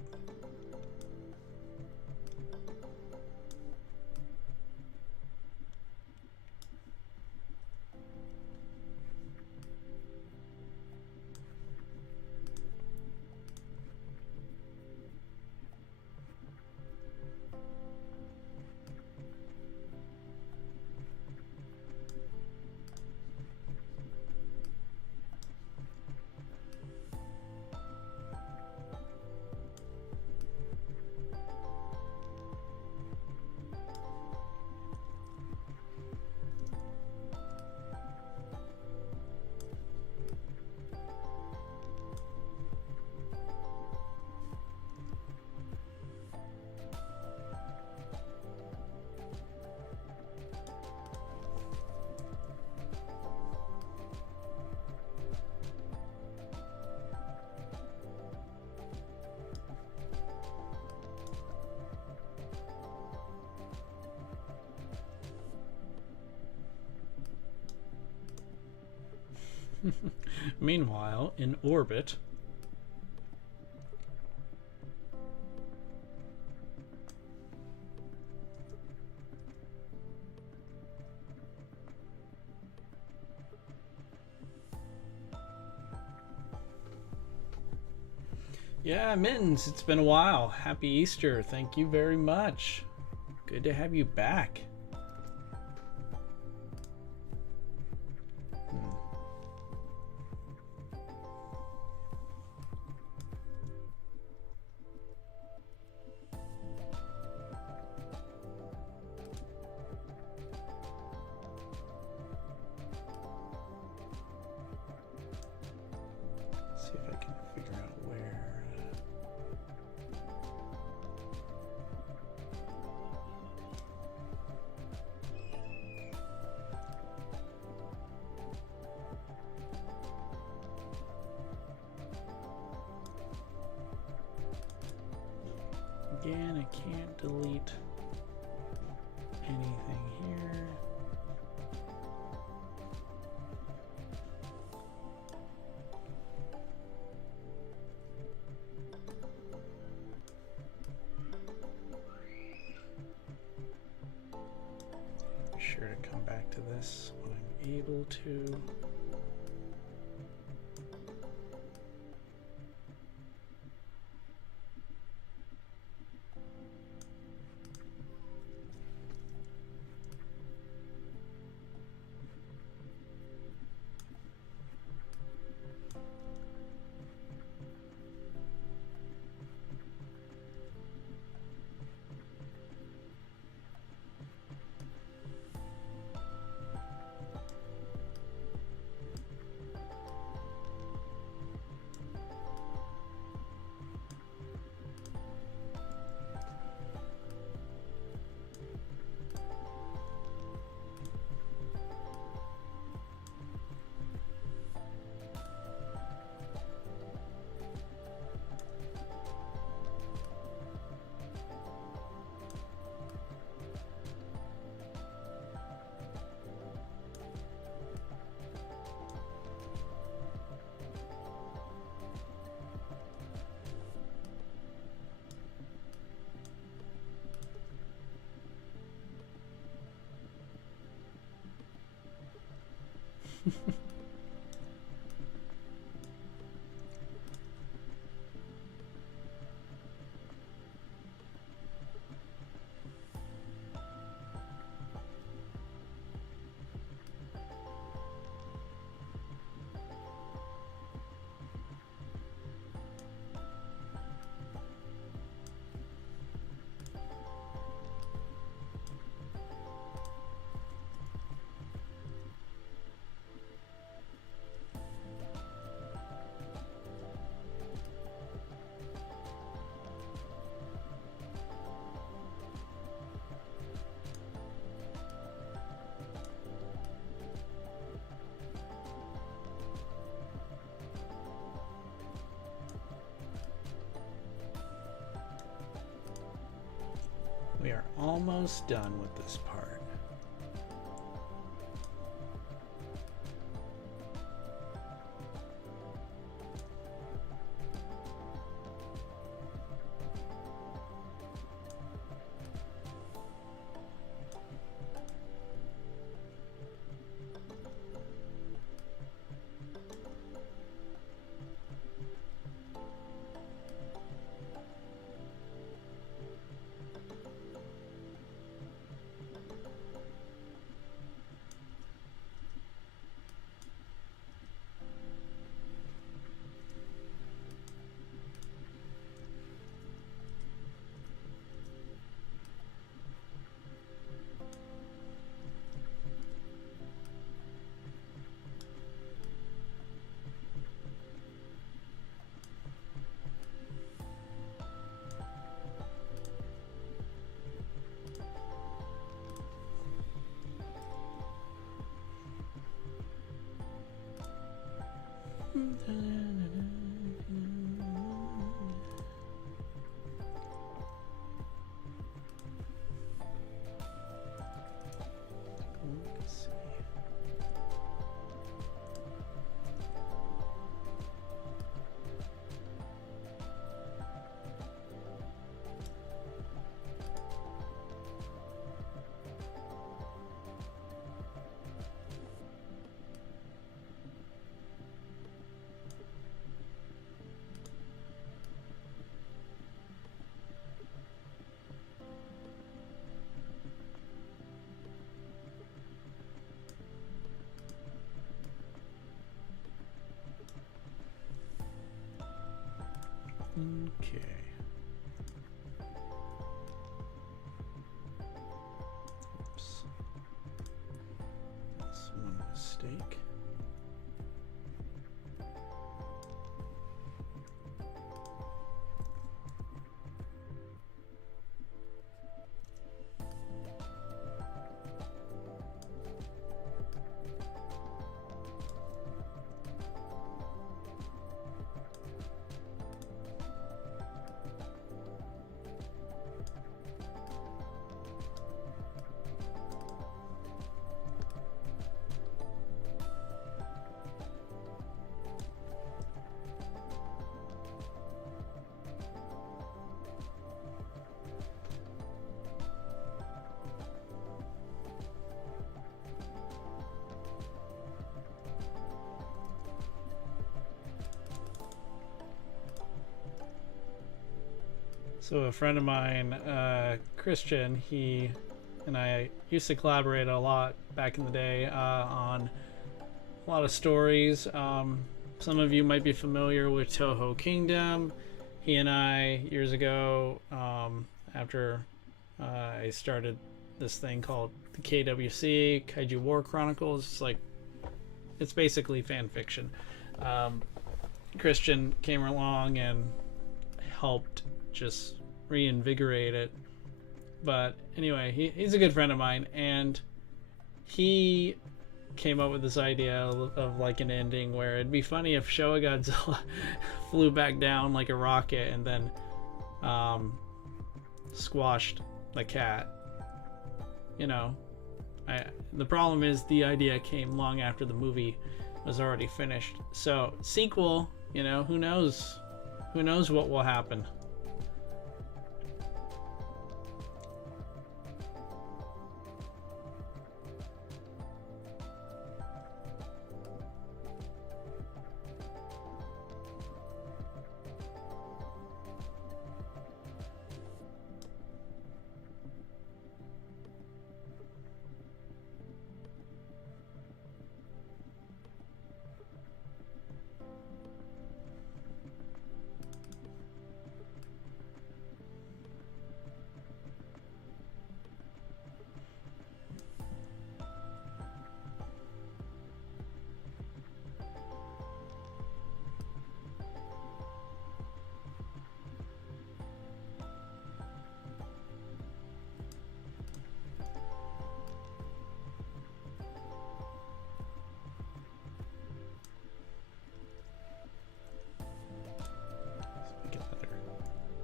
Meanwhile, in orbit, yeah, Mittens, it's been a while. Happy Easter. Thank you very much. Good to have you back. See if I can figure out where. Again, I can't delete anything here. back to this when I'm able to. We are almost done with this part. Let's see. Okay. Oops. That's one mistake. So a friend of mine, Christian, he and I used to collaborate a lot back in the day on a lot of stories. Some of you might be familiar with Toho Kingdom. He and I, years ago, after I started this thing called the KWC, Kaiju War Chronicles, it's basically fan fiction. Christian came along and helped just reinvigorate it. But anyway, he's a good friend of mine, and he came up with this idea of like an ending where it'd be funny if Showa Godzilla flew back down like a rocket and then squashed the cat. You know, the problem is the idea came long after the movie was already finished. So sequel, you know, who knows what will happen.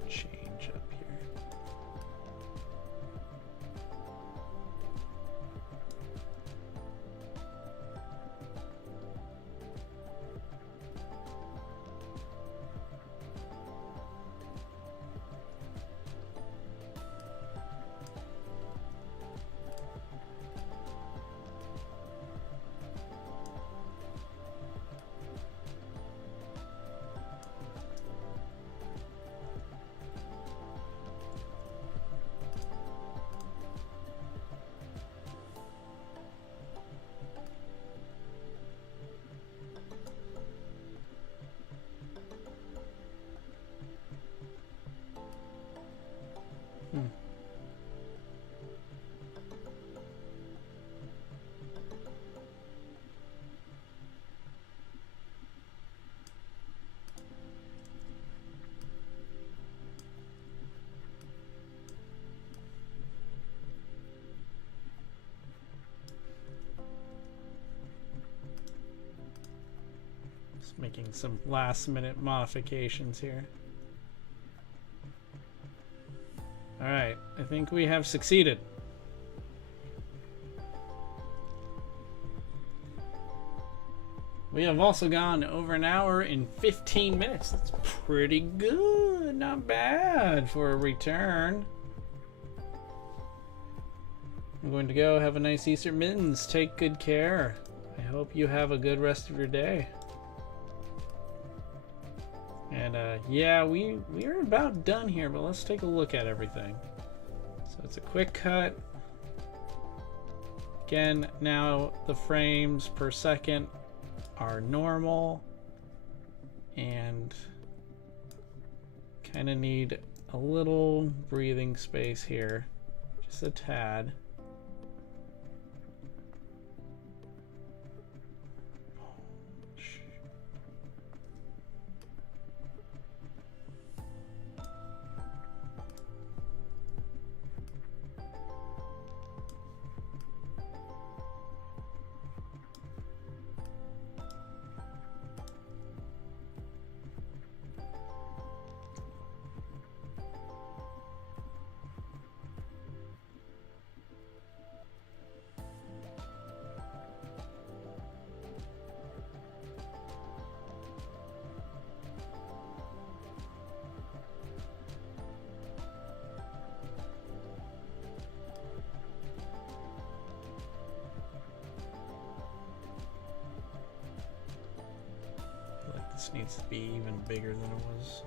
Change up here. Just making some last minute modifications here. Alright, I think we have succeeded. We have also gone over an hour and 15 minutes. That's pretty good. Not bad for a return. I'm going to go have a nice Easter. Mittens, take good care. I hope you have a good rest of your day. And yeah, we are about done here, but let's take a look at everything. So it's a quick cut. Again, now the frames per second are normal, and kind of need a little breathing space here, just a tad. This needs to be even bigger than it was.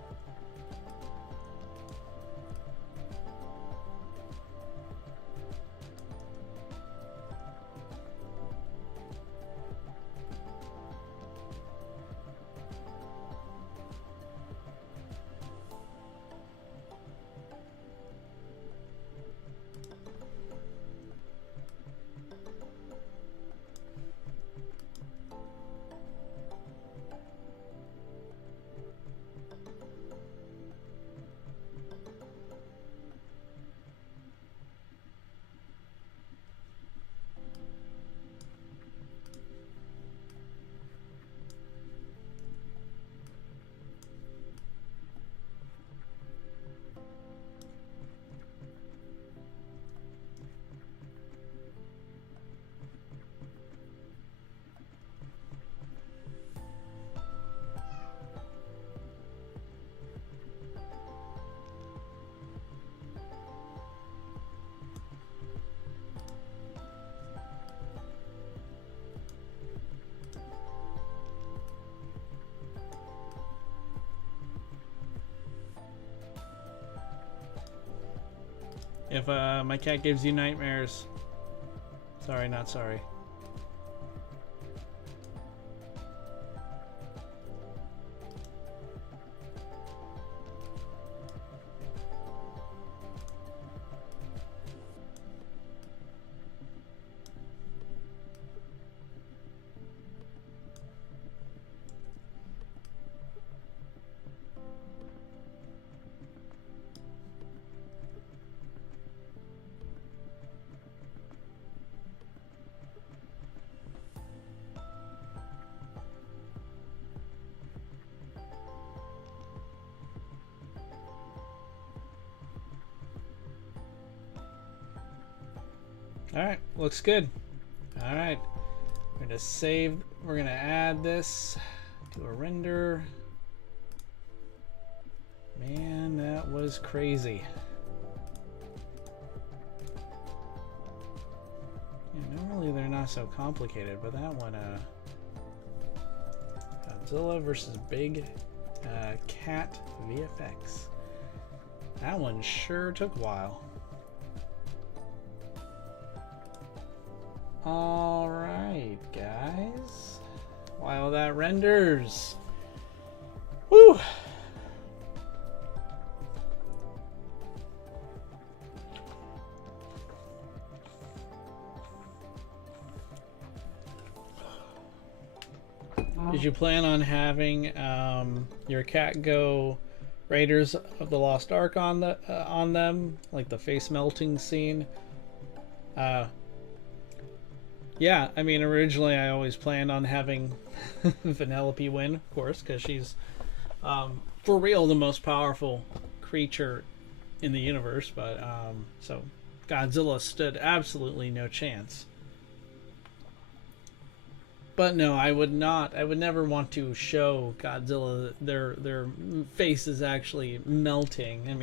if my cat gives you nightmares. Sorry, not sorry. Alright, looks good. Alright, we're gonna save, we're gonna add this to a render. Man, that was crazy. Yeah, normally they're not so complicated, but that one, Godzilla versus Big Cat VFX. That one sure took a while. Alright, guys. While that renders. Woo! Did you plan on having your cat go Raiders of the Lost Ark on them, like the face melting scene? Yeah, I mean, originally I always planned on having Vanellope win, of course, because she's, for real, the most powerful creature in the universe, but, so Godzilla stood absolutely no chance. But no, I would never want to show Godzilla their faces actually melting. I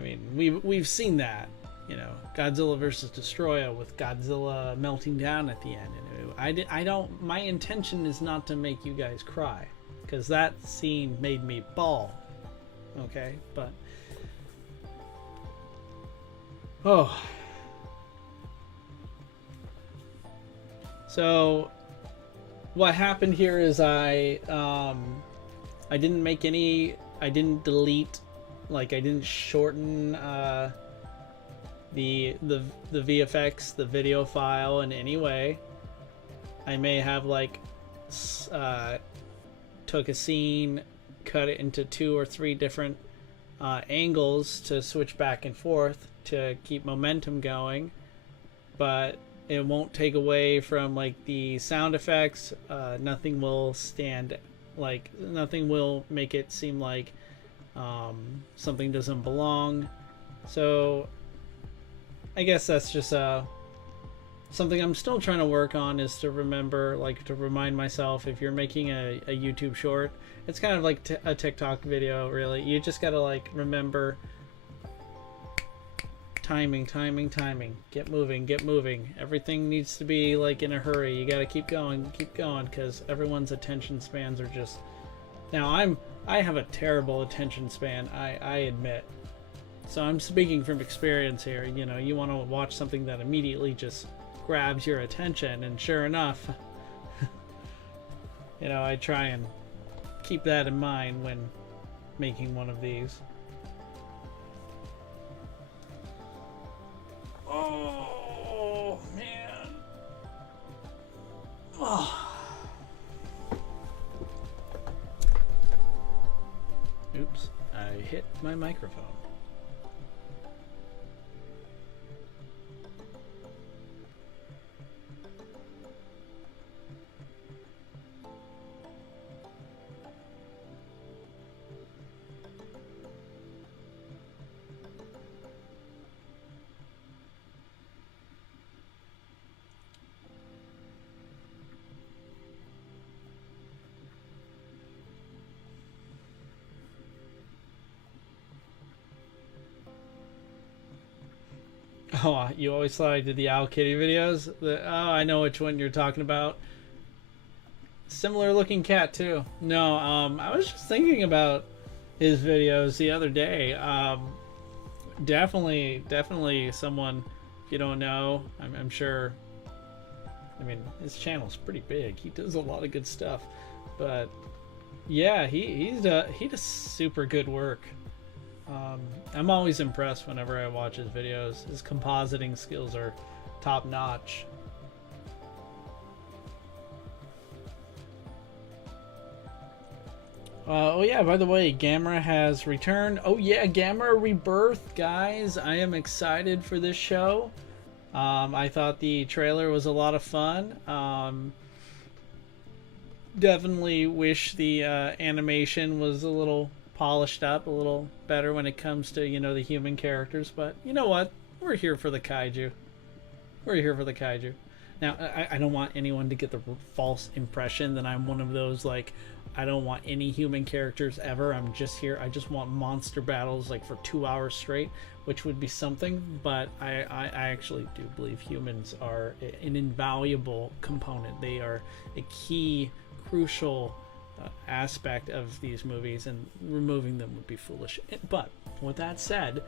mean, we've seen that. You know, Godzilla versus Destroya with Godzilla melting down at the end. And my intention is not to make you guys cry, because that scene made me bawl. Okay, but oh, so what happened here is I didn't delete, like I didn't shorten the VFX, the video file in any way. I may have like took a scene, cut it into 2 or 3 different angles to switch back and forth to keep momentum going, but it won't take away from like the sound effects. Nothing will nothing will make it seem like something doesn't belong. So I guess that's just something I'm still trying to work on, is to remember, like, to remind myself, if you're making a YouTube short, it's kind of like a TikTok video, really. You just gotta, like, remember timing. Get moving. Everything needs to be, like, in a hurry. You gotta keep going, because everyone's attention spans are just... Now, I have a terrible attention span, I admit. So I'm speaking from experience here. You know, you want to watch something that immediately just grabs your attention, and sure enough, you know, I try and keep that in mind when making one of these. Oh, man. Oh. Oops, I hit my microphone. Oh, you always thought I did the Owl Kitty videos? Oh, I know which one you're talking about. Similar looking cat too. No, I was just thinking about his videos the other day. definitely someone, if you don't know, I'm sure. I mean, his channel's pretty big. He does a lot of good stuff, but yeah, he does super good work. I'm always impressed whenever I watch his videos. His compositing skills are top notch. Oh yeah, by the way, Gamera has returned. Oh yeah, Gamera Rebirth, guys. I am excited for this show. I thought the trailer was a lot of fun. Definitely wish the animation was a little polished up, a little better when it comes to, you know, the human characters. But you know what? We're here for the kaiju. We're here for the kaiju. Now, I don't want anyone to get the false impression that I'm one of those, like, I don't want any human characters ever. I'm just here. I just want monster battles, like, for 2 hours straight, which would be something. But I actually do believe humans are an invaluable component. They are a key, crucial aspect of these movies, and removing them would be foolish. But with that said,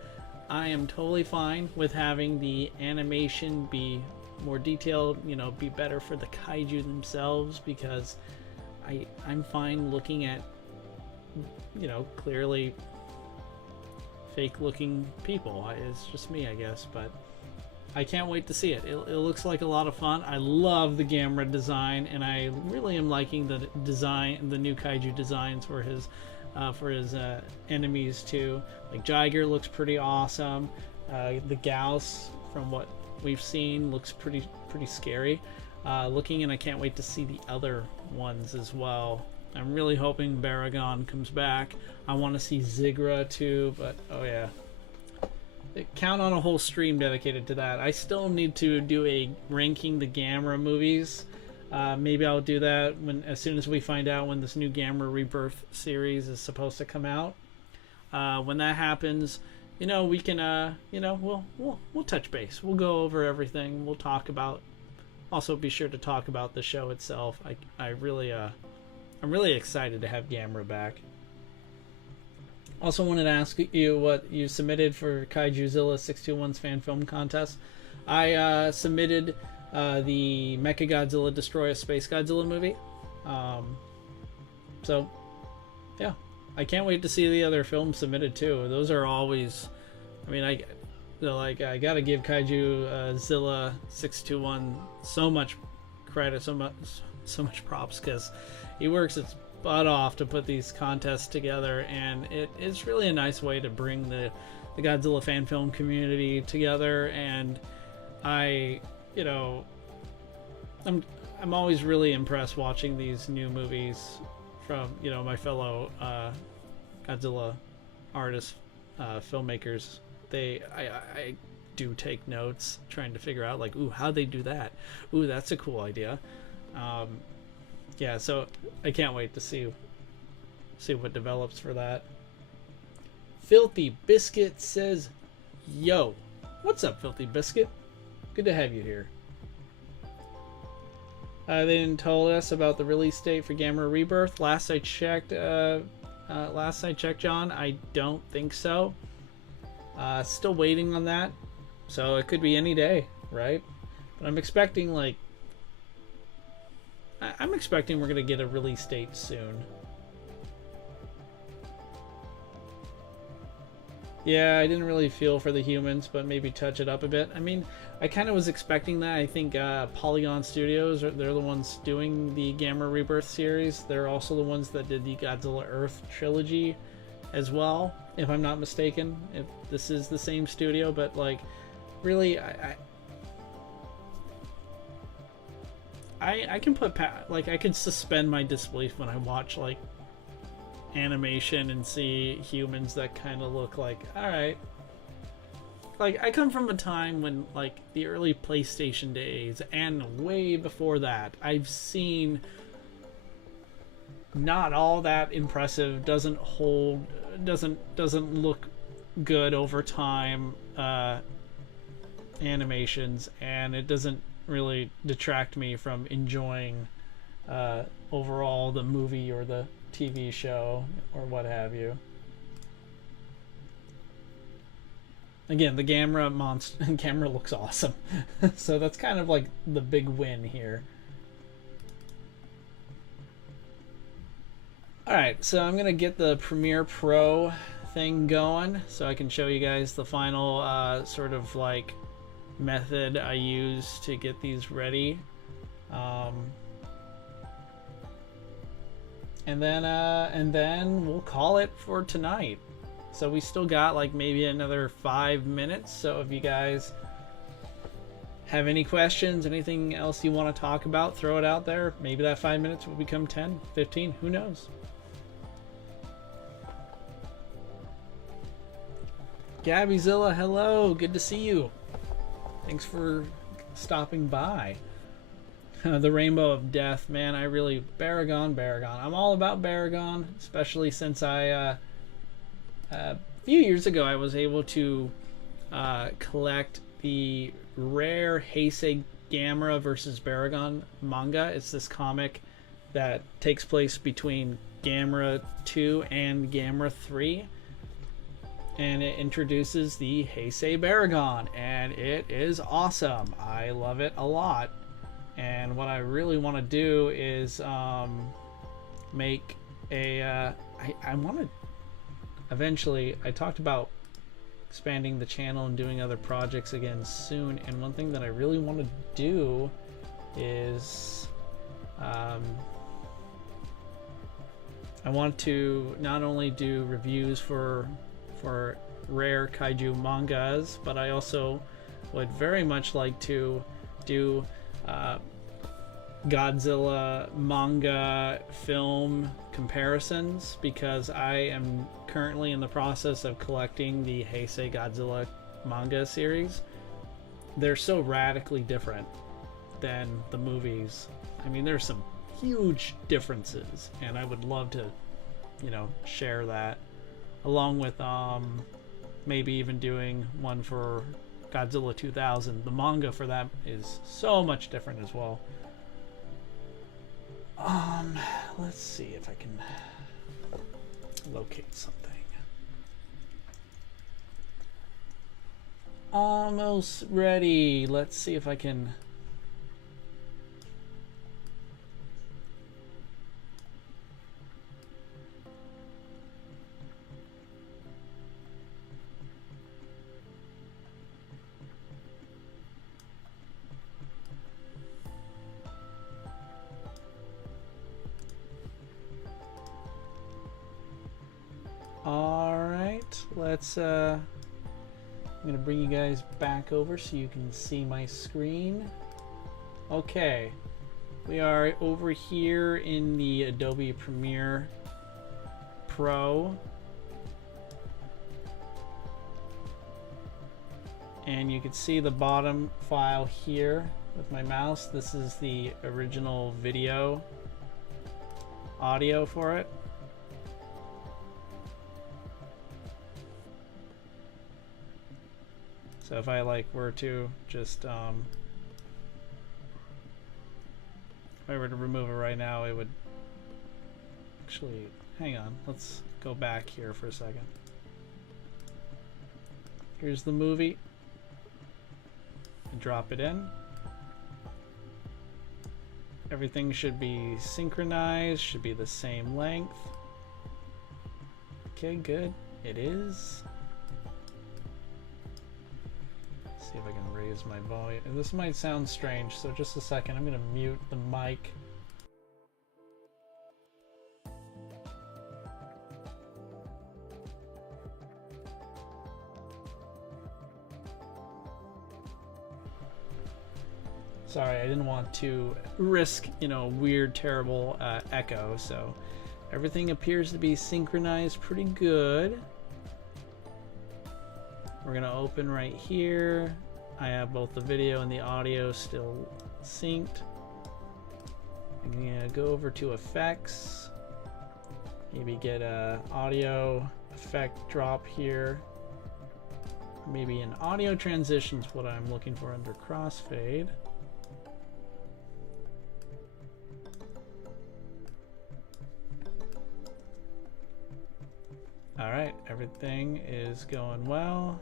I am totally fine with having the animation be more detailed, you know, be better for the kaiju themselves, because I'm fine looking at, you know, clearly fake looking people. It's just me, I guess, but I can't wait to see it. It looks like a lot of fun. I love the Gamera design, and I really am liking the design, the new kaiju designs for his enemies too. Like Jiger looks pretty awesome. The Gauss, from what we've seen, looks pretty scary looking, and I can't wait to see the other ones as well. I'm really hoping Baragon comes back. I want to see Zigra too, but oh yeah. Count on a whole stream dedicated to that. I still need to do a ranking the Gamera movies. Maybe I'll do that as soon as we find out when this new Gamera Rebirth series is supposed to come out. When that happens, you know, we can you know, we'll touch base. We'll go over everything. We'll talk about. Also, be sure to talk about the show itself. I'm really excited to have Gamera back. Also wanted to ask you what you submitted for Kaijuzilla 621's fan film contest. I submitted the Mechagodzilla Destroy a Space Godzilla movie. So, yeah. I can't wait to see the other films submitted too. Those are always... I mean, I gotta give Kaijuzilla 621 so much credit, so much props, because he works his butt off to put these contests together, and it's really a nice way to bring the Godzilla fan film community together. And I'm always really impressed watching these new movies from, you know, my fellow Godzilla artists, filmmakers. I do take notes trying to figure out, like, ooh, how'd they do that? Ooh, that's a cool idea. Yeah, so I can't wait to see what develops for that. Filthy Biscuit says, yo, what's up, Filthy Biscuit? Good to have you here. They didn't tell us about the release date for Gamera Rebirth. Last I checked, John, I don't think so. Still waiting on that, so it could be any day, right? But I'm expecting, like, I'm expecting we're gonna get a release date soon. Yeah, I didn't really feel for the humans, but maybe touch it up a bit. I mean, I kind of was expecting that. I think Polygon Studios, they're the ones doing the Gamera Rebirth series. They're also the ones that did the Godzilla Earth trilogy as well, if I'm not mistaken. If this is the same studio, but, like, really, I can I can suspend my disbelief when I watch, like, animation and see humans that kind of look like, alright. Like, I come from a time when, like, the early PlayStation days, and way before that, I've seen not all that impressive, doesn't look good over time animations, and it doesn't really detract me from enjoying overall the movie or the TV show or what have you. Again, the camera looks awesome. So that's kind of like the big win here. Alright, so I'm gonna get the Premiere Pro thing going so I can show you guys the final sort of like method I use to get these ready. And then we'll call it for tonight. So we still got like maybe another 5 minutes. So if you guys have any questions, anything else you want to talk about, throw it out there. Maybe that 5 minutes will become 10, 15, who knows? Gabbyzilla, hello, good to see you. Thanks for stopping by. The Rainbow of Death, man, I really... Baragon. I'm all about Baragon, especially since a few years ago I was able to collect the rare Heisei Gamera versus Baragon manga. It's this comic that takes place between Gamera 2 and Gamera 3. And it introduces the Heisei Baragon, and it is awesome. I love it a lot. And what I really want to do is make a I want to eventually, I talked about expanding the channel and doing other projects again soon, and one thing that I really want to do is I want to not only do reviews for rare kaiju mangas, but I also would very much like to do Godzilla manga film comparisons, because I am currently in the process of collecting the Heisei Godzilla manga series. They're so radically different than the movies. I mean, there's some huge differences, and I would love to, you know, share that, along with maybe even doing one for Godzilla 2000. The manga for that is so much different as well. Let's see if I can locate something. Almost ready. Let's see if I can... Alright, let's I'm gonna bring you guys back over so you can see my screen. Okay, we are over here in the Adobe Premiere Pro, and you can see the bottom file here with my mouse. This is the original video audio for it. So if I were to just if I were to remove it right now, it would actually, hang on, let's go back here for a second. Here's the movie. Drop it in. Everything should be synchronized, should be the same length. Okay, good. It is. See if I can raise my volume. This might sound strange, so just a second. I'm going to mute the mic. Sorry, I didn't want to risk, you know, weird, terrible echo, so everything appears to be synchronized pretty good. We're gonna open right here. I have both the video and the audio still synced. I'm gonna go over to effects. Maybe get a audio effect drop here. Maybe an audio transition is what I'm looking for under crossfade. All right, everything is going well.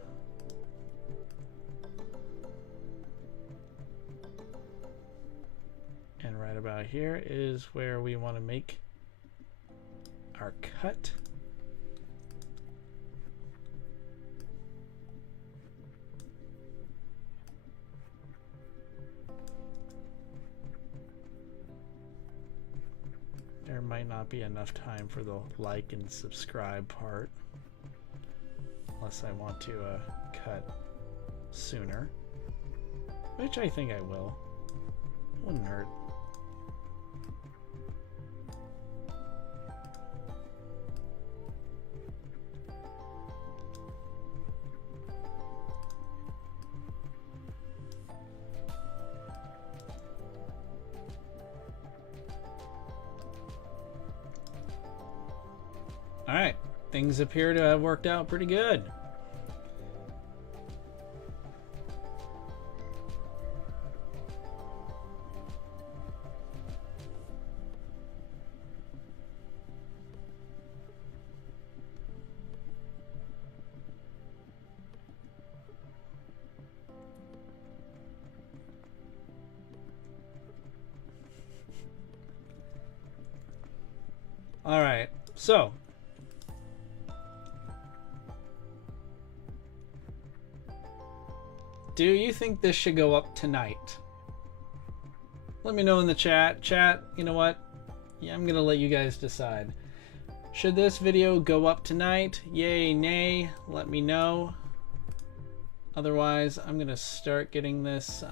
here is where we want to make our cut. There might not be enough time for the like and subscribe part, unless I want to cut sooner, which I think I will. Wouldn't hurt. All right, things appear to have worked out pretty good. All right, so do you think this should go up tonight? Let me know in the chat. Chat, you know what? Yeah, I'm gonna let you guys decide. Should this video go up tonight? Yay, nay, let me know. Otherwise, I'm gonna start getting this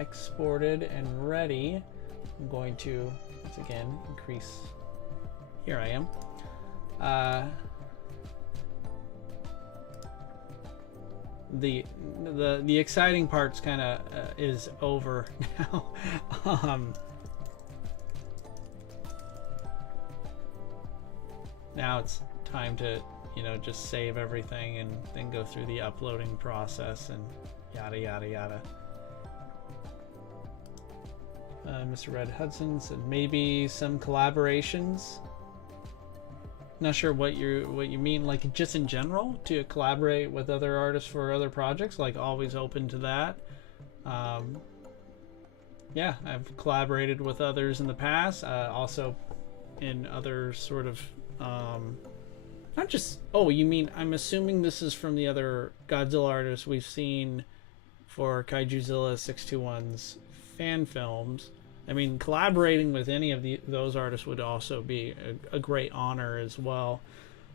exported and ready. I'm going to, once again, increase. Here I am. The exciting part's kind of is over now. Now it's time to, you know, just save everything and then go through the uploading process and yada yada yada. Mr. Red Hudson said maybe some collaborations. Not sure what you mean, like just in general to collaborate with other artists for other projects. Like always open to that. Yeah, I've collaborated with others in the past. Also in other sort of not just. Oh, you mean I'm assuming this is from the other Godzilla artists we've seen for Kaijuzilla 621's fan films. I mean, collaborating with any of those artists would also be a great honor as well.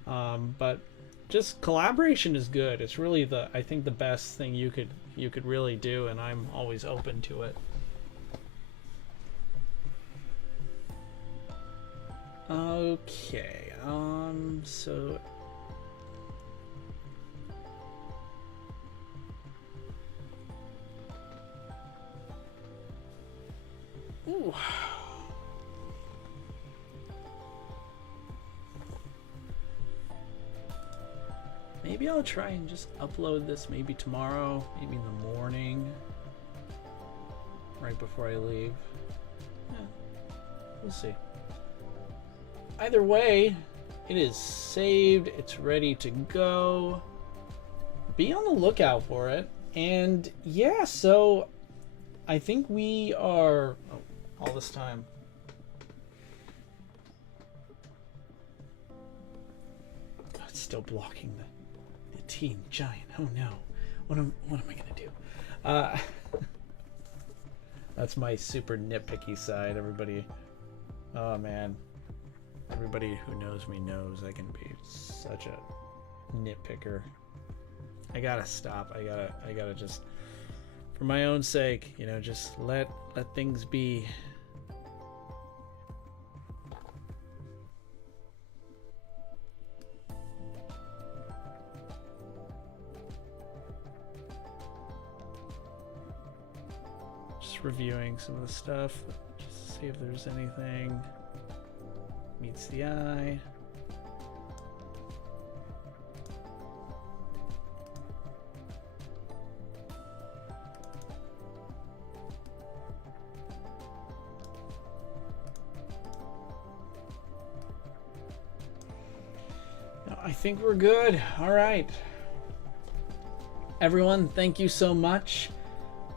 But just collaboration is good. It's really I think the best thing you could really do, and I'm always open to it. Okay. So. Ooh. Maybe I'll try and just upload this maybe tomorrow, maybe in the morning, right before I leave. Yeah, we'll see. Either way, it is saved, it's ready to go. Be on the lookout for it. And yeah, so I think we are all this time. God, it's still blocking the teen giant. Oh no. What am I gonna do? That's my super nitpicky side. Everybody, oh man, everybody who knows me knows I can be such a nitpicker. I gotta stop. I gotta just, for my own sake, you know, just let things be. Just reviewing some of the stuff, just to see if there's anything meets the eye. I think we're good. All right. Everyone, thank you so much.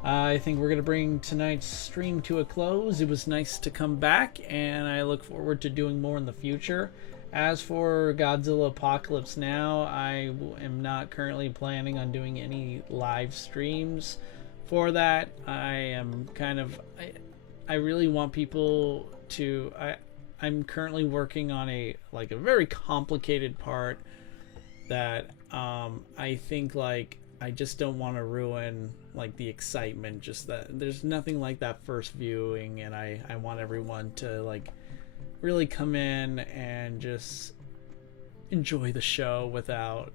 I think we're going to bring tonight's stream to a close. It was nice to come back, and I look forward to doing more in the future. As for Godzilla Apocalypse Now, I am not currently planning on doing any live streams for that. I am kind of... I really want people to... I'm currently working on a very complicated part that I think I just don't want to ruin the excitement. Just that there's nothing like that first viewing, and I want everyone to really come in and just enjoy the show without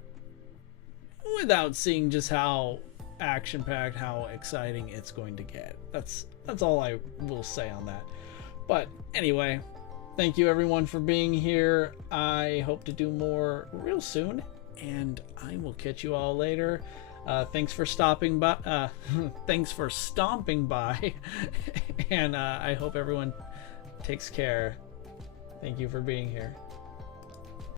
seeing just how action-packed, how exciting it's going to get. That's all I will say on that. But anyway, thank you everyone for being here. I hope to do more real soon, and I will catch you all later. Thanks for stopping by. Thanks for stomping by, and I hope everyone takes care. Thank you for being here.